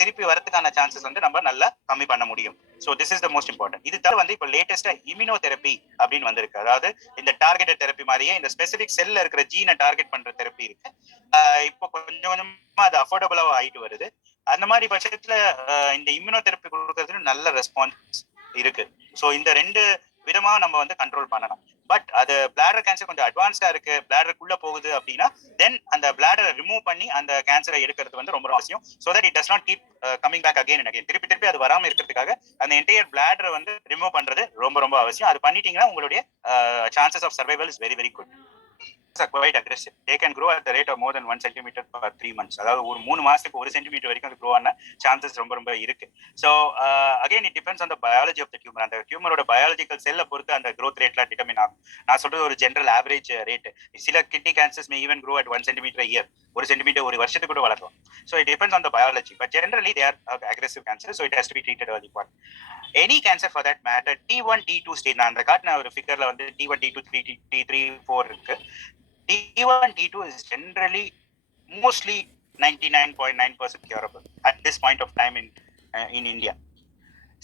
திருப்பி வரதுக்கான சான்சஸ் வந்து நம்ம நல்லா கம்மி பண்ண முடியும். So this is the most important. இது தவிர வந்து இப்போ லேட்டஸ்டா இம்யூனோதெரப்பி அப்படின்னு வந்திருக்கு. அதாவது இந்த டார்கெட்டட் தெரப்பி மாதிரியே இந்த ஸ்பெசிபிக் செல்ல இருக்கிற ஜீனை டார்கெட் பண்ற தெரப்பி இருக்கு. இப்போ கொஞ்சம் கொஞ்சமா அது அஃபோர்டபுளா ஆயிட்டு வருது. அந்த மாதிரி பட்சத்துல இந்த இம்யூனோதெரப்பி கொடுக்கறதுல நல்ல ரெஸ்பான்ஸ் இருக்கு. ஸோ இந்த 2 விதமா நம்ம வந்து கண்ட்ரோல் பண்ணலாம். பட் அது பிளாடர் கேன்சர் கொஞ்சம் அட்வான்ஸ்டா இருக்கு, பிளாடருக்குள்ள போகுது அப்படின்னா தென் அந்த பிளாடரை ரிமூவ் பண்ணி அந்த கேன்சரை எடுக்கிறது வந்து ரொம்ப அவசியம். So that it does not keep coming back again and again. திருப்பி அது வராம இருக்கிறதுக்காக அந்த என்டையர் பிளாடரை வந்து ரிமூவ் பண்றது ரொம்ப ரொம்ப அவசியம். அது பண்ணிட்டீங்கன்னா உங்களுடைய chances of survival is very very good. are quite aggressive. They can grow at the rate of more than 1 centimeter per 3 months. அதாவது ஒரு 3 மாசத்துக்கு 1 சென்டிமீட்டர் வரைக்கும் அது க்ரோ ஆன சான்சஸ் ரொம்ப ரொம்ப இருக்கு. So again it depends on the biology of the tumour. அந்த டியூமரோட பயாலஜிக்கல் செல்லை பொறுத்து அந்த க்ரோத் ரேட்லாம் டிட்டர்மின் ஆகும். நான் சொல்றது ஒரு ஜென்ரல் ஆவரேஜ் ரேட். சில kidney cancers May even grow at 1 centimetre year. 1 centimetre ஒரு வருஷத்துக்கு கூட வளரும். So it depends on the biology. But generally they are aggressive cancer. So it has to be treated early part. Any cancer for that matter T1 T2 stage. நான் அந்த காட்டின ஒரு ஃபிகர்ல வந்து T1 T2 T3 4 இருக்கு. T1 T2 is generally mostly 99.9% curable at this point of time in India.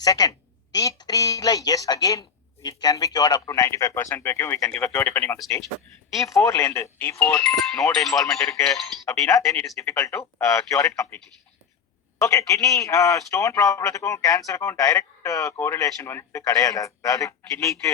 Second, T3 like yes again it can be cured up to 95% vacuum. We can give a cure depending on the stage. T4 lend T4 node involvement irukku appadina then it is difficult to cure it completely. Okay, kidney stone ப்ராப்ளத்துக்கும் கேன்சருக்கும் direct correlation வந்து கிடையாது. அதாவது கிட்னிக்கு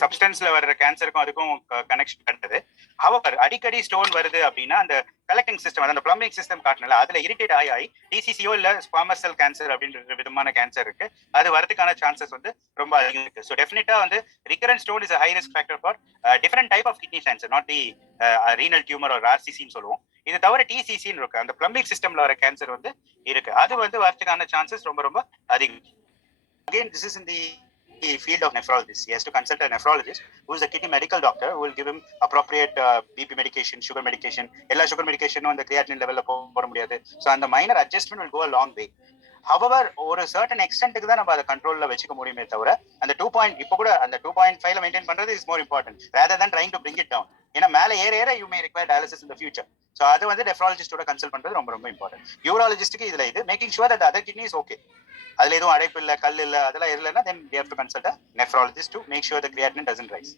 சப்ஸ்டன்ஸ்ல வர்ற கேன்சருக்கும் அதுக்கும் connection கிடையாது. However அடிக்கடி stone வருது அப்படின்னா அந்த கலெக்டிங் சிஸ்டம், அந்த பிளம்பிங் சிஸ்டம் காட்டணும்ல, அதுல இரிட்டேட் ஆகி டிசிசியோ இல்ல ஸ்குவாமஸ் செல் கேன்சர் அப்படின்ற விதமான கேன்சர் இருக்கு. அது வரதுக்கான சான்சஸ் வந்து ரொம்ப அதிகம் இருக்கு. ஸோ டெஃபினட்டா வந்து recurrent stone is high risk factor for different type of kidney cancer, not the renal tumour ஒரு ஆர்சிசின்னு சொல்லுவோம். இது தவிர டிசிசின்னு இருக்கு, அந்த பிளம்பிங் சிஸ்டம்ல வர கேன்சர் வந்து இருக்கு. அது வந்து வரதுக்கான சான்சஸ் ரொம்ப ரொம்ப அதிகம். Again, this is in the field of nephrologist. He has to consult a nephrologist who is a kidney medical doctor who will give him appropriate BP medication, sugar medication. எல்லா sugar medication அந்த creatinine level போட முடியாது. So அந்த minor adjustment will go a long way. However, ஒரு certain extent தான் நம்ம அதை கண்ட்ரோல்ல வச்சுக்க முடியுமே தவிர அந்த 2 இப்போ கூட அந்த 2.5ல மெயின்டைன் பண்றது is more important rather than trying to bring it down. ஏன்னா மேலே ஏற you may require dialysis in the future. So அது வந்து நெஃப்ராலஜிஸ்டோட கன்சல்ட் பண்றது ரொம்ப ரொம்ப இம்பார்ட்டன்ட். யூராலஜிஸ்டுக்கு இதுல இது making sure that other kidney is okay, அதுல எதுவும் அடைப்பு இல்லை, கல் இல்லை, அதெல்லாம் இல்லைன்னா then we have to consult a nephrologist to make sure the creatinine doesn't rise.